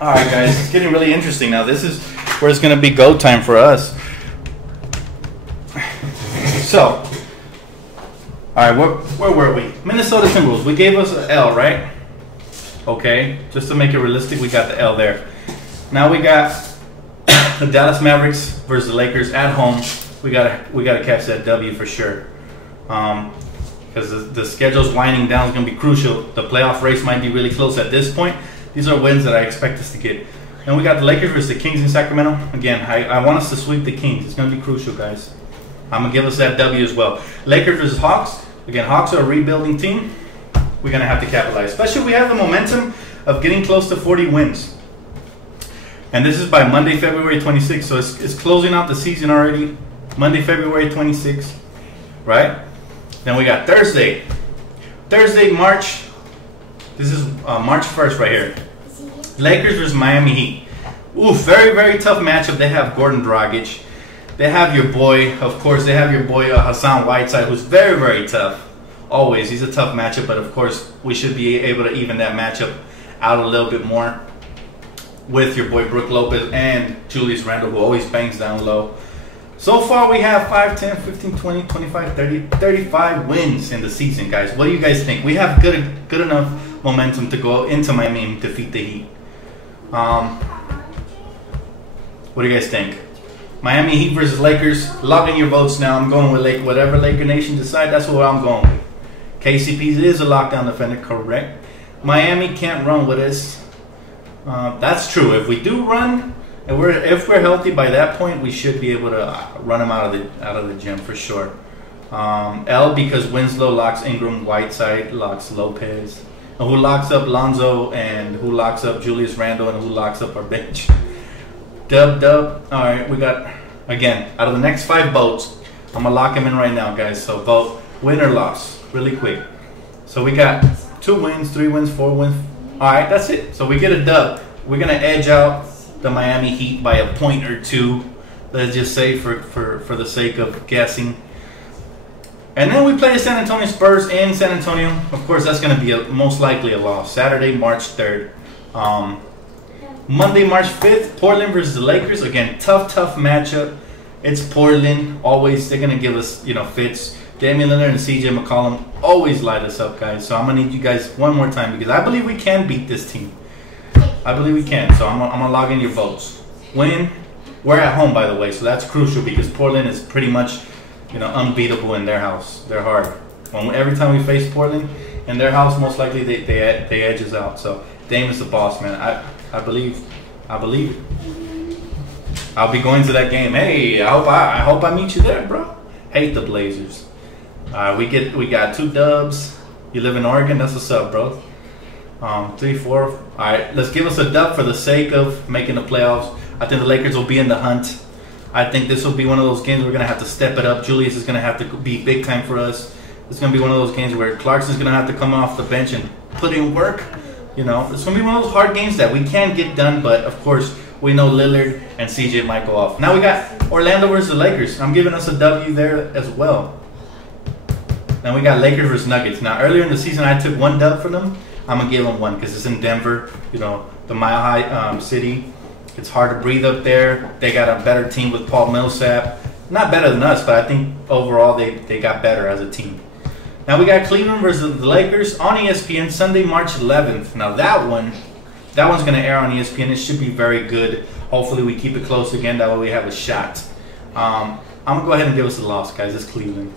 All right, guys, it's getting really interesting now. This is where it's going to be go time for us. So, all right, where were we? Minnesota Timberwolves. We gave us an L, right? Okay, just to make it realistic, we got the L there. Now we got the Dallas Mavericks versus the Lakers at home. We gotta catch that W for sure. Because the schedule's winding down is gonna be crucial. The playoff race might be really close at this point. These are wins that I expect us to get. And we got the Lakers versus the Kings in Sacramento. Again, I want us to sweep the Kings. It's gonna be crucial, guys. I'm gonna give us that W as well. Lakers versus Hawks. Again, Hawks are a rebuilding team. We're gonna have to capitalize, especially if we have the momentum of getting close to 40 wins. And this is by Monday, February 26th. So it's closing out the season already. Monday, February 26th, right? Then we got Thursday, March. This is March 1st right here. Lakers versus Miami Heat. Ooh, very, very tough matchup. They have Gordon Dragic. They have your boy, of course, they have your boy Hassan Whiteside, who's very, very tough. Always, he's a tough matchup, but of course, we should be able to even that matchup out a little bit more with your boy Brook Lopez and Julius Randle, who always bangs down low. So far, we have 5, 10, 15, 20, 25, 30, 35 wins in the season, guys. What do you guys think? We have good enough momentum to go into Miami and defeat the Heat. What do you guys think? Miami Heat versus Lakers. Log in your votes now. I'm going with whatever Laker Nation decide. That's what I'm going with. KCP is a lockdown defender, correct? Miami can't run with us. That's true. If we do run, if we're healthy by that point, we should be able to run them out of the gym for sure. L because Winslow locks Ingram, Whiteside locks Lopez, and who locks up Lonzo, and who locks up Julius Randle, and who locks up our bench. Dub. All right, we got, again, out of the next 5 votes, I'm gonna lock them in right now, guys. So vote win or loss really quick. So we got 2 wins, 3 wins, 4 wins. All right, that's it. So we get a dub. We're gonna edge out the Miami Heat by a point or 2. Let's just say for the sake of guessing. And then we play the San Antonio Spurs in San Antonio. Of course, that's going to be most likely a loss. Saturday, March 3rd. Monday, March 5th, Portland versus the Lakers. Again, tough matchup. It's Portland. Always, they're going to give us, fits. Damian Lillard and CJ McCollum always light us up, guys. So I'm going to need you guys one more time because I believe we can beat this team. I believe we can. So I'm going to log in your votes. Win. We're at home, by the way, so that's crucial because Portland is pretty much, unbeatable in their house. They're hard. Every time we face Portland in their house, most likely they edge us out. So Dame is the boss, man. I believe. I'll be going to that game. Hey, I hope I meet you there, bro. Hate the Blazers. We got 2 dubs. You live in Oregon? That's what's up, bro. 3, 4. All right, let's give us a dub for the sake of making the playoffs. I think the Lakers will be in the hunt. I think this will be one of those games we're going to have to step it up. Julius is going to have to be big time for us. It's going to be one of those games where Clarkson's going to have to come off the bench and put in work. It's going to be one of those hard games that we can get done, but of course, we know Lillard and CJ might go off. Now we got Orlando versus the Lakers. I'm giving us a W there as well. Now we got Lakers versus Nuggets. Now earlier in the season, I took 1 dub for them. I'm going to give them 1 because it's in Denver, the Mile High City. It's hard to breathe up there. They got a better team with Paul Millsap. Not better than us, but I think overall they got better as a team. Now we got Cleveland versus the Lakers on ESPN Sunday, March 11th. Now that one's going to air on ESPN. It should be very good. Hopefully we keep it close again. That way we have a shot. I'm going to go ahead and give us a loss, guys. It's Cleveland.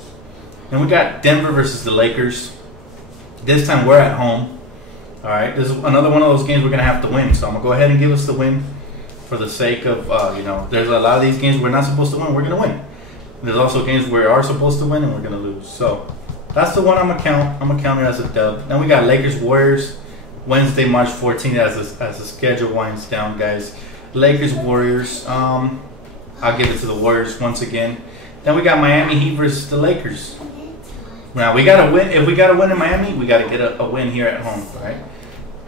Then we got Denver versus the Lakers. This time we're at home. All right, this is another one of those games we're going to have to win. So I'm going to go ahead and give us the win. For the sake of, there's a lot of these games we're not supposed to win, we're going to win. There's also games we are supposed to win and we're going to lose. So that's the one I'm going to count. I'm going to count it as a dub. Then we got Lakers Warriors Wednesday, March 14th as the schedule winds down, guys. Lakers Warriors. I'll give it to the Warriors once again. Then we got Miami Heat versus the Lakers. Now we got to win. If we got to win in Miami, we got to get a win here at home, right?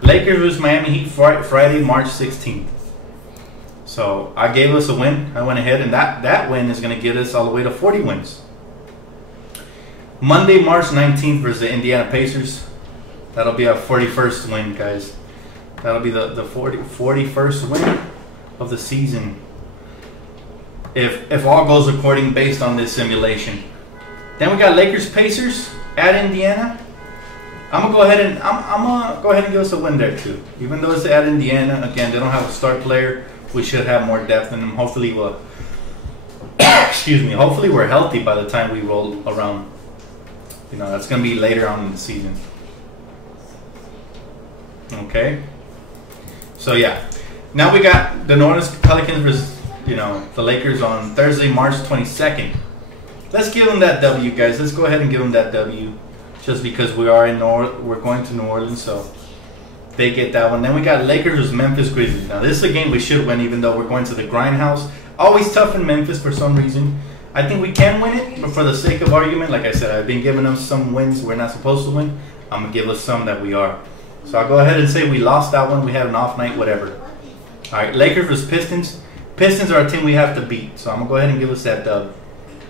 Lakers versus Miami Heat Friday, March 16th. So I gave us a win. I went ahead, and that win is going to get us all the way to 40 wins. Monday, March 19th versus the Indiana Pacers. That'll be our 41st win, guys. That'll be the 41st win of the season. If all goes according based on this simulation. Then we got Lakers Pacers at Indiana. I'm gonna go ahead and give us a win there too. Even though it's at Indiana, again they don't have a star player. We should have more depth in them. Hopefully hopefully we're healthy by the time we roll around. That's going to be later on in the season. Okay. So, yeah. Now we got the New Orleans Pelicans versus, the Lakers on Thursday, March 22nd. Let's give them that W, guys. Let's go ahead and give them that W. Just because we're going to New Orleans, so they get that one. Then we got Lakers versus Memphis Grizzlies. Now, this is a game we should win, even though we're going to the grindhouse. Always tough in Memphis for some reason. I think we can win it, but for the sake of argument, like I said, I've been giving them some wins we're not supposed to win. I'm going to give us some that we are. So I'll go ahead and say we lost that one. We had an off night, whatever. All right, Lakers versus Pistons. Pistons are a team we have to beat, so I'm going to go ahead and give us that dub.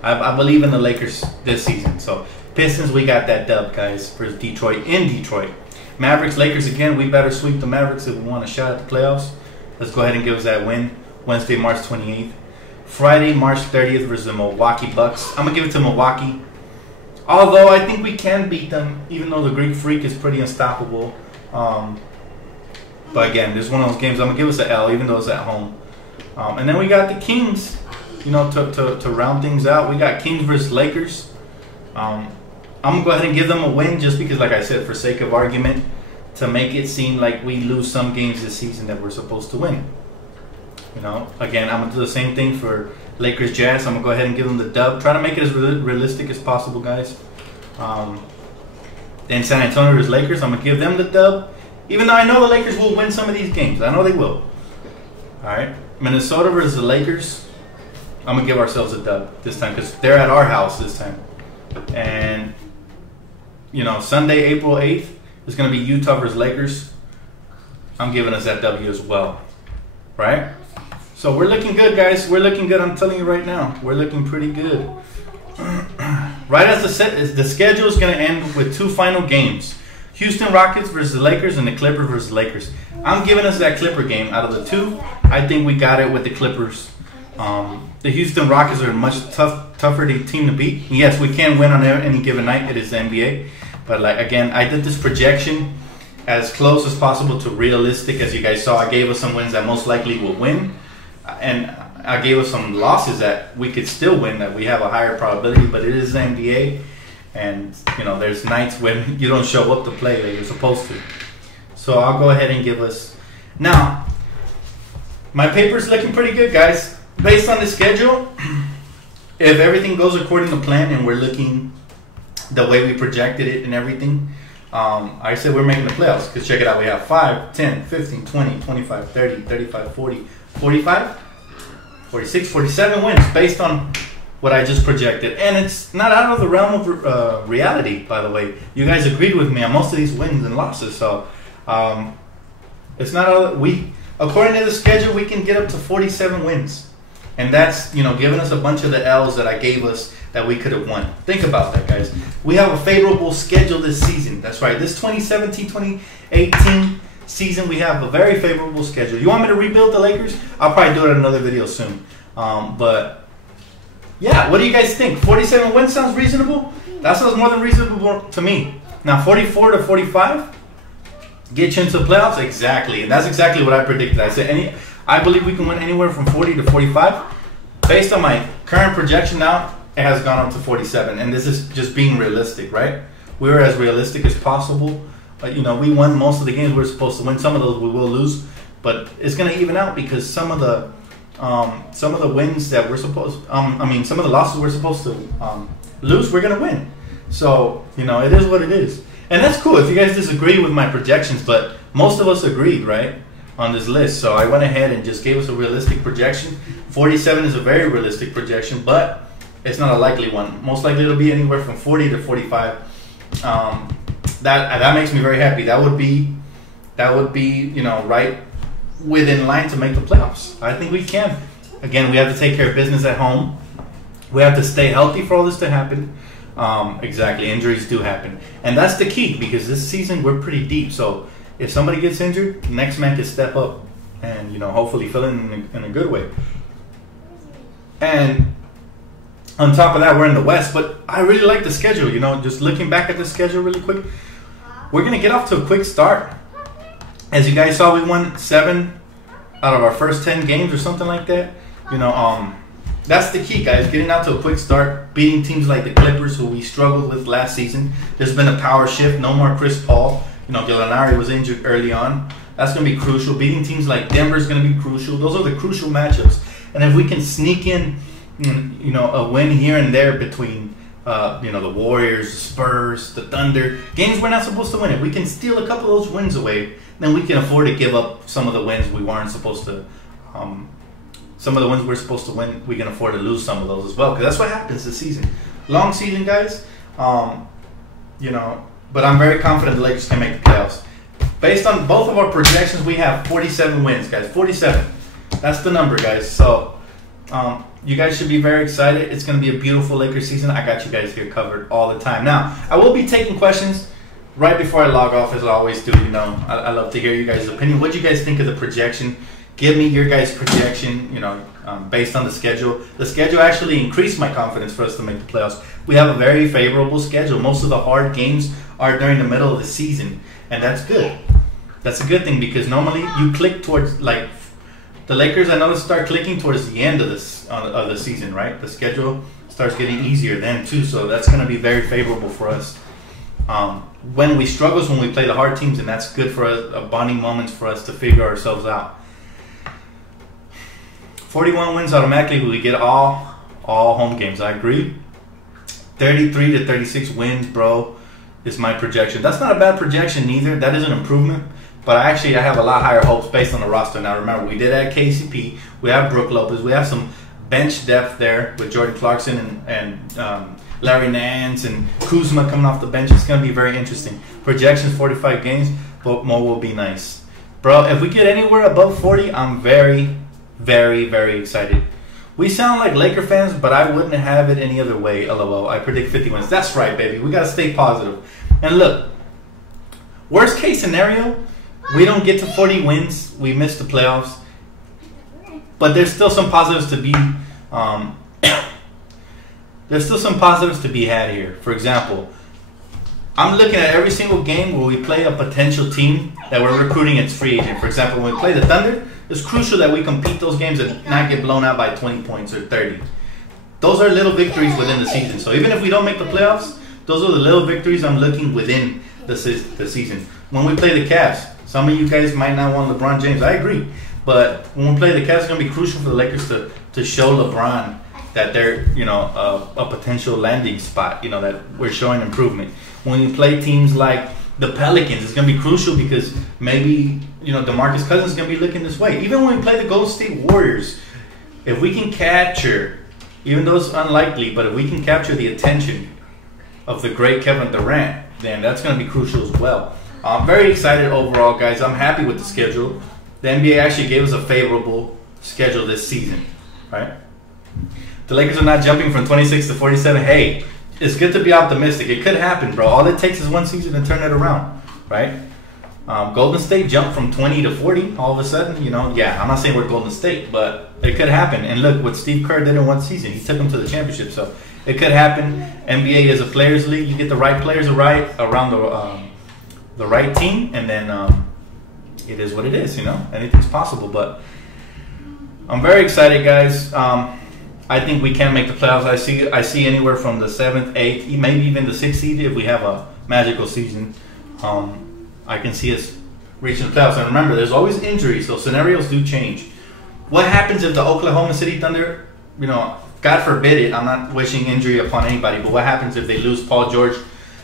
I believe in the Lakers this season. So Pistons, we got that dub, guys, for Detroit in Detroit. Mavericks, Lakers, again, we better sweep the Mavericks if we want a shot at the playoffs. Let's go ahead and give us that win. Wednesday, March 28th. Friday, March 30th versus the Milwaukee Bucks. I'm going to give it to Milwaukee. Although I think we can beat them, even though the Greek Freak is pretty unstoppable. But again, this is one of those games I'm going to give us an L, even though it's at home. And then we got the Kings, to round things out. We got Kings versus Lakers. I'm going to go ahead and give them a win just because, like I said, for sake of argument, to make it seem like we lose some games this season that we're supposed to win. Again, I'm going to do the same thing for Lakers Jazz. I'm going to go ahead and give them the dub. Try to make it as realistic as possible, guys. Then San Antonio versus Lakers, I'm going to give them the dub. Even though I know the Lakers will win some of these games. I know they will. All right. Minnesota versus the Lakers, I'm going to give ourselves a dub this time because they're at our house this time. And, Sunday, April 8th, It's going to be Utah versus Lakers. I'm giving us that W as well, right? So we're looking good, guys. We're looking good. I'm telling you right now, we're looking pretty good. Right as the schedule is going to end with 2 final games: Houston Rockets versus the Lakers and the Clippers versus the Lakers. I'm giving us that Clipper game. Out of the 2, I think we got it with the Clippers. The Houston Rockets are a much tougher team to beat. Yes, we can win on any given night. It is the NBA. But like again, I did this projection as close as possible to realistic. As you guys saw, I gave us some wins that most likely will win, and I gave us some losses that we could still win, that we have a higher probability. But it is the NBA, and you know there's nights when you don't show up to play like you're supposed to. So I'll go ahead and give us now. My paper's looking pretty good, guys. Based on the schedule, if everything goes according to plan and we're looking the way we projected it and everything, I said we're making the playoffs. Because check it out, we have 5, 10, 15, 20, 25, 30, 35, 40, 45, 46, 47 wins based on what I just projected. And it's not out of the realm of reality, by the way. You guys agreed with me on most of these wins and losses. So it's not out of, according to the schedule, we can get up to 47 wins. And that's, you know, giving us a bunch of the L's that I gave us that we could have won. Think about that, guys. We have a favorable schedule this season. That's right. This 2017-2018 season, we have a very favorable schedule. You want me to rebuild the Lakers? I'll probably do it in another video soon. But, yeah, what do you guys think? 47 wins sounds reasonable? That sounds more than reasonable to me. Now, 44 to 45? Get you into the playoffs? Exactly. And that's exactly what I predicted. I said I believe we can win anywhere from 40 to 45. Based on my current projection now, it has gone up to 47. And this is just being realistic, right? We were as realistic as possible. You know, we won most of the games we were supposed to win. Some of those we will lose. But it's going to even out because some of the wins that we're supposed some of the losses we're supposed to lose, we're going to win. So, you know, it is what it is. And that's cool if you guys disagree with my projections, but most of us agreed, right, on this list. So I went ahead and just gave us a realistic projection. 47 is a very realistic projection, but it's not a likely one. Most likely it'll be anywhere from 40 to 45. That makes me very happy. That would be, you know, right within line to make the playoffs. I think we can. Again, we have to take care of business at home. We have to stay healthy for all this to happen. Exactly, injuries do happen, and that's the key because this season we're pretty deep. So if somebody gets injured, the next man can step up and, you know, hopefully fill in a good way. And on top of that, we're in the West, but I really like the schedule. You know, just looking back at the schedule really quick, we're gonna get off to a quick start. As you guys saw, we won 7 out of our first 10 games or something like that. You know, that's the key, guys. Getting out to a quick start, beating teams like the Clippers, who we struggled with last season. There's been a power shift. No more Chris Paul. You know, Gallinari was injured early on. That's going to be crucial. Beating teams like Denver is going to be crucial. Those are the crucial matchups. And if we can sneak in, you know, a win here and there between, you know, the Warriors, the Spurs, the Thunder, games we're not supposed to win. If we can steal a couple of those wins away, then we can afford to give up some of the wins we weren't supposed to. Some of the wins we're supposed to win, we can afford to lose some of those as well. Because that's what happens this season. Long season, guys. You know, but I'm very confident the Lakers can make the playoffs. Based on both of our projections, we have 47 wins, guys. 47. That's the number, guys. So, you guys should be very excited. It's going to be a beautiful Lakers season. I got you guys here covered all the time. Now, I will be taking questions right before I log off, as I always do. You know, I love to hear you guys' opinion. What do you guys think of the projection? Give me your guys' projection, you know, based on the schedule. The schedule actually increased my confidence for us to make the playoffs. We have a very favorable schedule. Most of the hard games are during the middle of the season, and that's good. That's a good thing because normally you click towards, like, the Lakers, I noticed, start clicking towards the end of the season, right? The schedule starts getting easier then, too, so that's going to be very favorable for us. When we struggle is when we play the hard teams, and that's good for us, bonding moments for us to figure ourselves out. 41 wins automatically, we get all home games. I agree. 33 to 36 wins, bro, is my projection. That's not a bad projection either. That is an improvement. But I have a lot higher hopes based on the roster. Now remember, we did add KCP. We have Brook Lopez. We have some bench depth there with Jordan Clarkson and Larry Nance and Kuzma coming off the bench. It's going to be very interesting. Projections 45 games, but more will be nice. Bro, if we get anywhere above 40, I'm very, very, very excited. We sound like Laker fans, but I wouldn't have it any other way. LOL. I predict 50 wins. That's right, baby. We got to stay positive. And look, worst case scenario, we don't get to 40 wins. We miss the playoffs. But there's still some positives to be there's still some positives to be had here. For example, I'm looking at every single game where we play a potential team that we're recruiting as free agent. For example, when we play the Thunder, it's crucial that we compete those games and not get blown out by 20 points or 30. Those are little victories within the season. So even if we don't make the playoffs, those are the little victories I'm looking within the season. When we play the Cavs, some of you guys might not want LeBron James. I agree. But when we play the Cavs, it's going to be crucial for the Lakers to show LeBron that they're, a potential landing spot, that we're showing improvement. When you play teams like the Pelicans, it's going to be crucial because maybe, DeMarcus Cousins is going to be looking this way. Even when we play the Golden State Warriors, if we can capture, even though it's unlikely, but if we can capture the attention of the great Kevin Durant, then that's going to be crucial as well. I'm very excited overall, guys. I'm happy with the schedule. The NBA actually gave us a favorable schedule this season, right? The Lakers are not jumping from 26 to 47. Hey, it's good to be optimistic. It could happen, bro. All it takes is one season to turn it around, right? Golden State jumped from 20 to 40 all of a sudden. Yeah, I'm not saying we're Golden State, but it could happen. And look what Steve Kerr did in one season. He took them to the championship, so it could happen. NBA is a players' league. You get the right players around the right team, and then it is what it is. Anything's possible. But I'm very excited, guys. I think we can make the playoffs. I see anywhere from the 7th, 8th, maybe even the 6th seed if we have a magical season. I can see us reaching the playoffs. And remember, there's always injuries, so scenarios do change. What happens if the Oklahoma City Thunder, God forbid it, I'm not wishing injury upon anybody, but what happens if they lose Paul George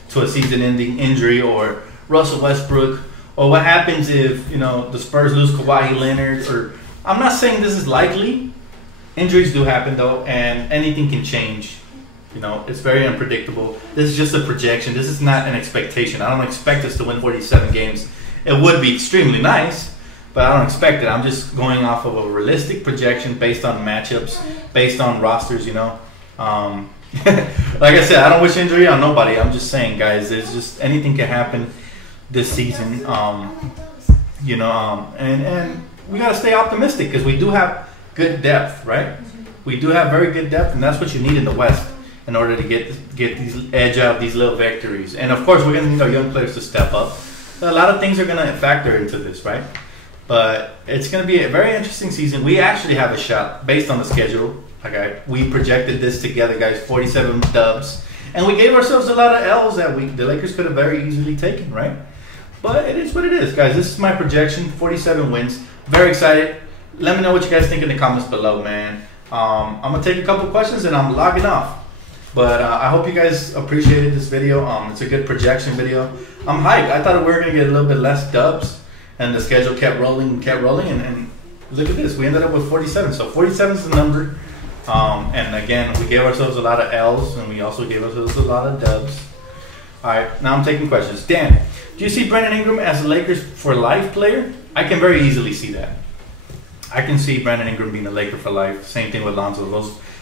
to a season-ending injury, or Russell Westbrook, or what happens if, the Spurs lose Kawhi Leonard? Or I'm not saying this is likely. Injuries do happen, though, and anything can change. It's very unpredictable. This is just a projection. This is not an expectation. I don't expect us to win 47 games. It would be extremely nice, but I don't expect it. I'm just going off of a realistic projection based on matchups, based on rosters, Like I said, I don't wish injury on nobody. I'm just saying, guys, there's just anything can happen this season. And we got to stay optimistic because we do have good depth, right? We do have very good depth, and that's what you need in the West in order to get these edge out these little victories. And of course, we're going to need our young players to step up. A lot of things are going to factor into this, right? But it's going to be a very interesting season. We actually have a shot based on the schedule. We projected this together, guys. 47 dubs, and we gave ourselves a lot of L's that the Lakers could have very easily taken, right? But it is what it is, guys. This is my projection. 47 wins. Very excited. Let me know what you guys think in the comments below, man. I'm going to take a couple questions and I'm logging off. But I hope you guys appreciated this video. It's a good projection video. I'm hyped. I thought we were going to get a little bit less dubs. And the schedule kept rolling. And look at this. We ended up with 47. So 47 is the number. And again, we gave ourselves a lot of L's. And we also gave ourselves a lot of dubs. All right. Now I'm taking questions. Dan, do you see Brandon Ingram as a Lakers for life player? I can very easily see that. I can see Brandon Ingram being a Laker for life. Same thing with Lonzo.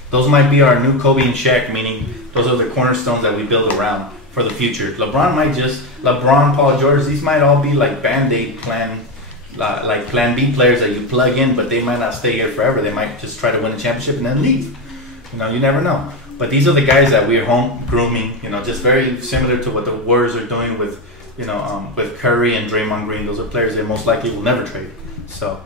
Those might be our new Kobe and Shaq, meaning those are the cornerstones that we build around for the future. LeBron, Paul George, these might all be like Band-Aid plan B players that you plug in, but they might not stay here forever. They might just try to win a championship and then leave. You never know. But these are the guys that we're home grooming, just very similar to what the Warriors are doing with, with Curry and Draymond Green. Those are players that most likely will never trade. So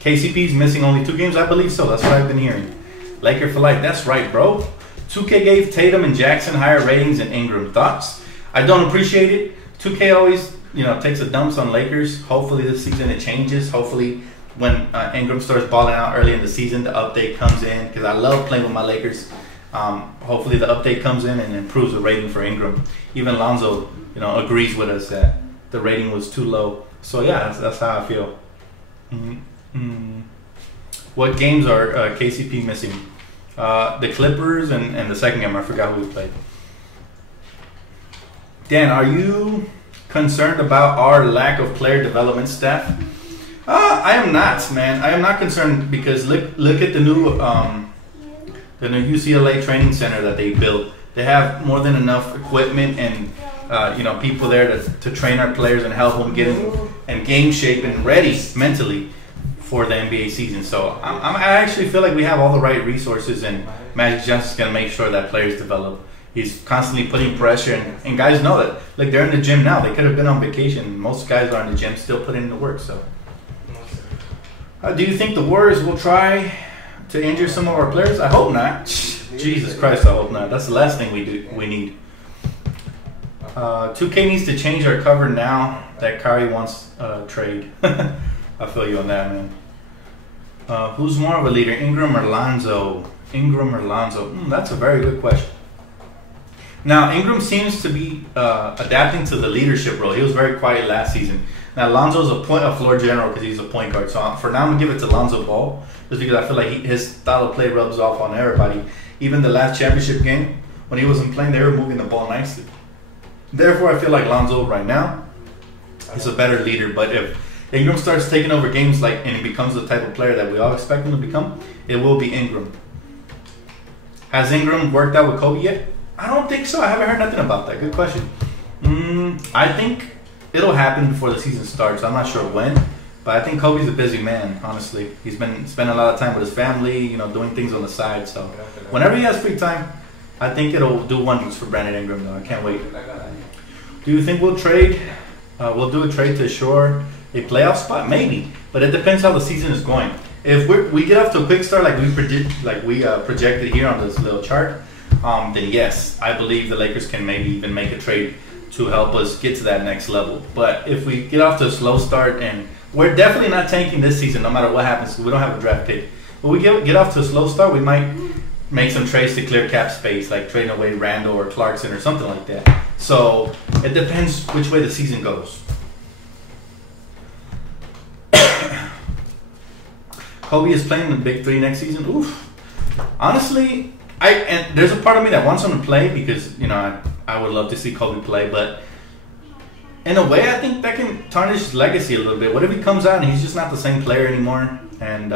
KCP's missing only 2 games? I believe so. That's what I've been hearing. Laker for life. That's right, bro. 2K gave Tatum and Jackson higher ratings than Ingram. Thoughts? I don't appreciate it. 2K always, takes a dumps on Lakers. Hopefully this season it changes. Hopefully when Ingram starts balling out early in the season, the update comes in. Because I love playing with my Lakers. Hopefully the update comes in and improves the rating for Ingram. Even Lonzo, agrees with us that the rating was too low. So yeah, that's how I feel. What games are KCP missing? The Clippers and the second game, I forgot who we played. Dan, are you concerned about our lack of player development staff? I am not, man. I am not concerned because look at the new UCLA training center that they built. They have more than enough equipment and people there to train our players and help them get in game shape and ready mentally for the NBA season. So I actually feel like we have all the right resources, and Magic Johnson's going to make sure that players develop. He's constantly putting pressure, and guys know that. Like, they're in the gym now. They could have been on vacation. Most guys are in the gym still putting in the work. So, do you think the Warriors will try to injure some of our players? I hope not. Jesus Christ, I hope not. That's the last thing we need. 2K needs to change our cover now that Kyrie wants trade. I feel you on that, man. Who's more of a leader, Ingram or Lonzo? Ingram or Lonzo? That's a very good question. Now, Ingram seems to be adapting to the leadership role. He was very quiet last season. Now, Lonzo's a floor general because he's a point guard. So for now, I'm going to give it to Lonzo Ball just because I feel like his style of play rubs off on everybody. Even the last championship game, when he wasn't playing, they were moving the ball nicely. Therefore, I feel like Lonzo right now is a better leader. But if Ingram starts taking over games and he becomes the type of player that we all expect him to become, it will be Ingram. Has Ingram worked out with Kobe yet? I don't think so. I haven't heard nothing about that. Good question. I think it'll happen before the season starts. I'm not sure when, but I think Kobe's a busy man, honestly. He's been spending a lot of time with his family, doing things on the side. So whenever he has free time, I think it'll do wonders for Brandon Ingram, though. I can't wait. Do you think we'll trade? We'll do a trade to assure a playoff spot? Maybe, but it depends how the season is going. If we get off to a quick start like we projected here on this little chart, then yes, I believe the Lakers can maybe even make a trade to help us get to that next level. But if we get off to a slow start, and we're definitely not tanking this season no matter what happens because we don't have a draft pick. But we get off to a slow start, we might make some trades to clear cap space, like trading away Randall or Clarkson or something like that. So it depends which way the season goes. Kobe is playing the Big Three next season. Oof. Honestly, and there's a part of me that wants him to play because I would love to see Kobe play, but in a way, I think that can tarnish his legacy a little bit. What if he comes out and he's just not the same player anymore, and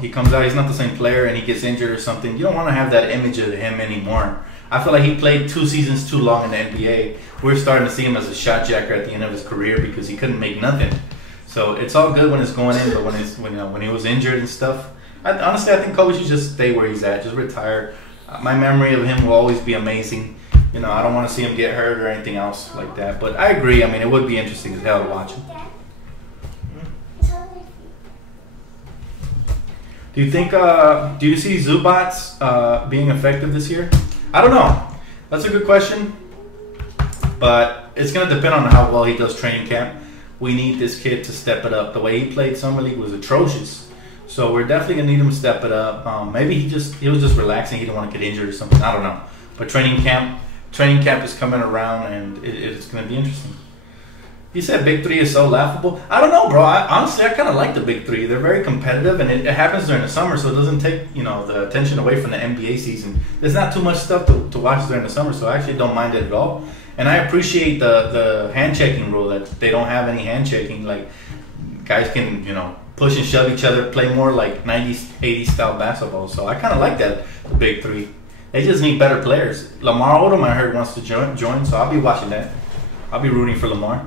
he comes out, he's not the same player, and he gets injured or something? You don't want to have that image of him anymore. I feel like he played 2 seasons too long in the NBA. We're starting to see him as a shot jacker at the end of his career because he couldn't make nothing. So it's all good when it's going in, but when he was injured and stuff, honestly, I think Kobe should just stay where he's at, just retire. My memory of him will always be amazing. I don't want to see him get hurt or anything else like that. But I agree. I mean, it would be interesting as hell to watch him. Do you think? Do you see Zubats being effective this year? I don't know. That's a good question, but it's gonna depend on how well he does training camp. We need this kid to step it up. The way he played Summer League was atrocious. So we're definitely gonna need him to step it up. Maybe he was just relaxing. He didn't want to get injured or something. I don't know. But training camp is coming around, and it's gonna be interesting. He said Big Three is so laughable. I don't know, bro. Honestly, I kind of like the Big Three. They're very competitive, and it happens during the summer, so it doesn't take the attention away from the NBA season. There's not too much stuff to watch during the summer, so I actually don't mind it at all. And I appreciate the hand checking rule that they don't have any hand checking. Like, guys can push and shove each other, play more like 90s, 80s style basketball. So I kind of like that, the Big Three. They just need better players. Lamar Odom, I heard, wants to join, so I'll be watching that. I'll be rooting for Lamar.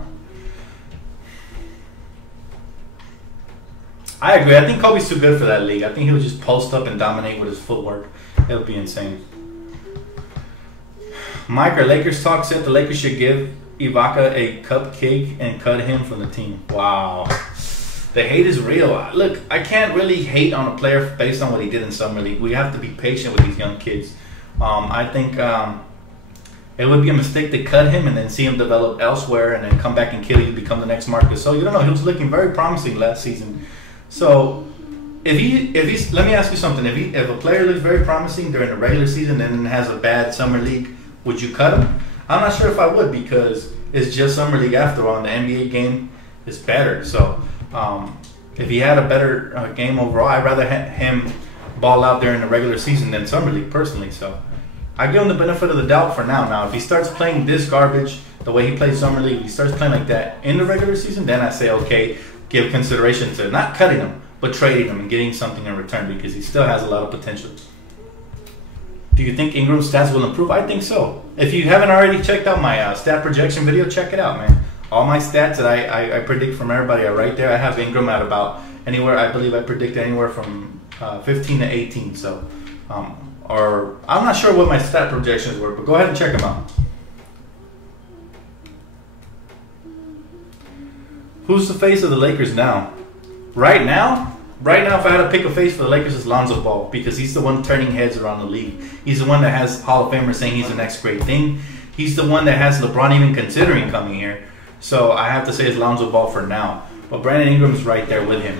I agree. I think Kobe's too good for that league. I think he'll just post up and dominate with his footwork. It'll be insane. Mike, our Lakers talk said the Lakers should give Ibaka a cupcake and cut him from the team. Wow. The hate is real. Look, I can't really hate on a player based on what he did in Summer League. We have to be patient with these young kids. I think it would be a mistake to cut him and then see him develop elsewhere and then come back and kill you, become the next Marcus. So, he was looking very promising last season. So, if he's, let me ask you something. If a player looks very promising during the regular season and then has a bad Summer League, would you cut him? I'm not sure if I would because it's just Summer League after all. And the NBA game is better. So, if he had a better game overall, I'd rather him ball out there in the regular season than Summer League, personally. So I give him the benefit of the doubt for now. Now, if he starts playing this garbage the way he plays Summer League, if he starts playing like that in the regular season, then I say, okay, give consideration to not cutting him, but trading him and getting something in return, because he still has a lot of potential. Do you think Ingram's stats will improve? I think so. If you haven't already checked out my stat projection video, check it out, man. All my stats that I predict from everybody are right there. I have Ingram at about anywhere, I believe I predict anywhere from 15 to 18. So, or I'm not sure what my stat projections were, but go ahead and check them out. Who's the face of the Lakers now? Right now, if I had to pick a face for the Lakers, it's Lonzo Ball, because he's the one turning heads around the league. He's the one that has Hall of Famers saying he's the next great thing. He's the one that has LeBron even considering coming here. So I have to say it's Lonzo Ball for now. But Brandon Ingram's right there with him.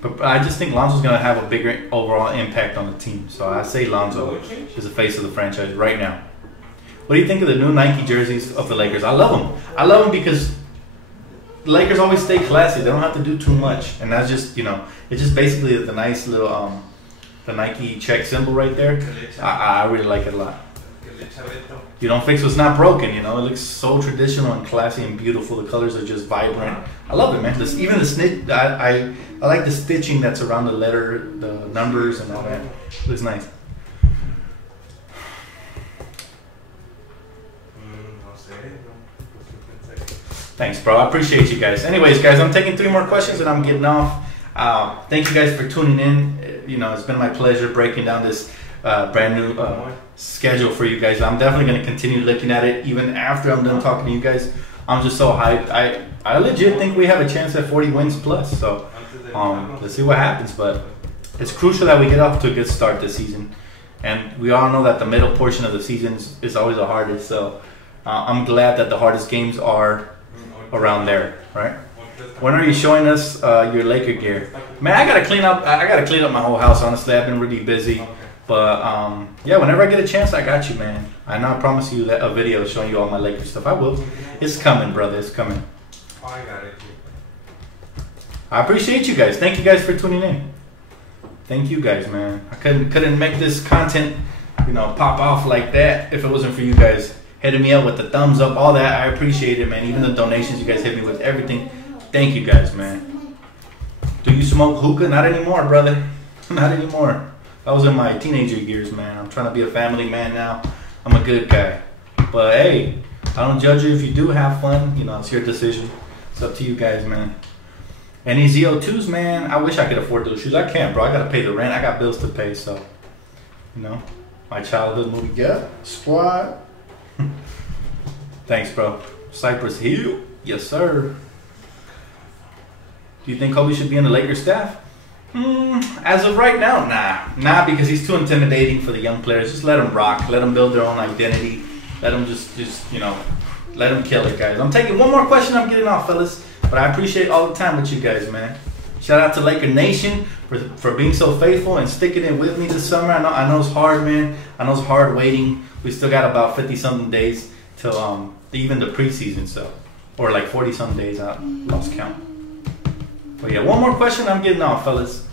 But I just think Lonzo's going to have a bigger overall impact on the team. So I say Lonzo is the face of the franchise right now. What do you think of the new Nike jerseys of the Lakers? I love them. I love them because the Lakers always stay classy. They don't have to do too much. And that's just, you know, it's just basically the nice little, the Nike check symbol right there. I really like it a lot. You don't fix what's not broken, you know. It looks so traditional and classy and beautiful. The colors are just vibrant. I love it, man. Even the snitch, I like the stitching that's around the letter, the numbers and all that. It looks nice. Thanks, bro. I appreciate you guys. Anyways, guys, I'm taking 3 more questions and I'm getting off. Thank you guys for tuning in. You know, it's been my pleasure breaking down this brand new schedule for you guys. I'm definitely going to continue looking at it even after I'm done talking to you guys. I'm just so hyped. I legit think we have a chance at 40 wins plus. So let's see what happens. But it's crucial that we get off to a good start this season. And we all know that the middle portion of the season is always the hardest. So I'm glad that the hardest games are around there, right? When are you showing us your Laker gear? Man, I gotta clean up my whole house. Honestly, I've been really busy. But yeah, whenever I get a chance, I got you, man. I know I promise you that a video showing you all my Lakers stuff. I will. It's coming, brother. It's coming. Oh, I got it. I appreciate you guys. Thank you guys for tuning in. Thank you guys, man. I couldn't make this content, you know, pop off like that if it wasn't for you guys hitting me up with the thumbs up, all that. I appreciate it, man. Even the donations you guys hit me with, everything. Thank you guys, man. Do you smoke hookah? Not anymore, brother. Not anymore. That was in my teenager years, man. I'm trying to be a family man now. I'm a good guy. But hey, I don't judge you if you do have fun. You know, it's your decision. It's up to you guys, man. And these ZO2s, man, I wish I could afford those shoes. I can't, bro. I got to pay the rent. I got bills to pay, so, you know, my childhood movie, yeah, Squad. Thanks, bro. Cypress Hill. Yes, sir. Do you think Kobe should be in the Lakers staff? As of right now, nah, because he's too intimidating for the young players. Just let them rock, let them build their own identity, let them just you know, let them kill it, guys. I'm taking one more question. I'm getting off, fellas, but I appreciate all the time with you guys, man. Shout out to Laker Nation for being so faithful and sticking it with me this summer. I know it's hard, man. I know it's hard waiting. We still got about 50-something days till even the preseason, so, or like 40-something days. I lost count. But yeah, one more question. I'm getting off, fellas.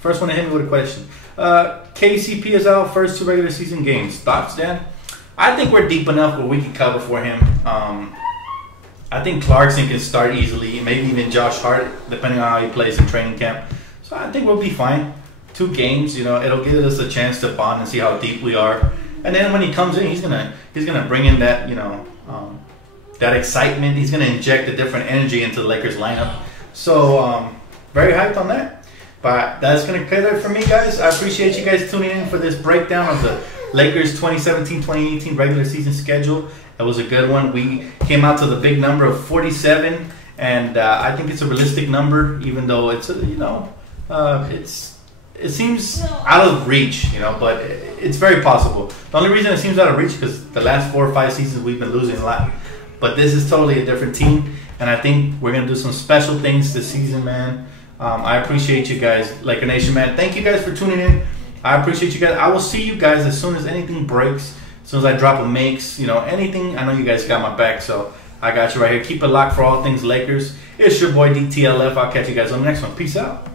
First one to hit me with a question. KCP is out first 2 regular season games. Thoughts, Dan? I think we're deep enough where we can cover for him. I think Clarkson can start easily. Maybe even Josh Hart, depending on how he plays in training camp. So I think we'll be fine. 2 games, you know, it'll give us a chance to bond and see how deep we are. And then when he comes in, he's gonna bring in that, you know, that excitement. He's gonna inject a different energy into the Lakers lineup. So very hyped on that. But that's gonna cut it for me, guys. I appreciate you guys tuning in for this breakdown of the Lakers 2017-2018 regular season schedule. It was a good one. We came out to the big number of 47, and I think it's a realistic number, even though it's you know, it seems out of reach, you know, but it's very possible. The only reason it seems out of reach is because the last 4 or 5 seasons we've been losing a lot. But this is totally a different team, and I think we're gonna do some special things this season, man. I appreciate you guys, Laker Nation, man. Thank you guys for tuning in. I appreciate you guys. I will see you guys as soon as anything breaks, as soon as I drop a mix, you know, anything. I know you guys got my back, so I got you right here. Keep it locked for all things Lakers. It's your boy DTLF. I'll catch you guys on the next one. Peace out.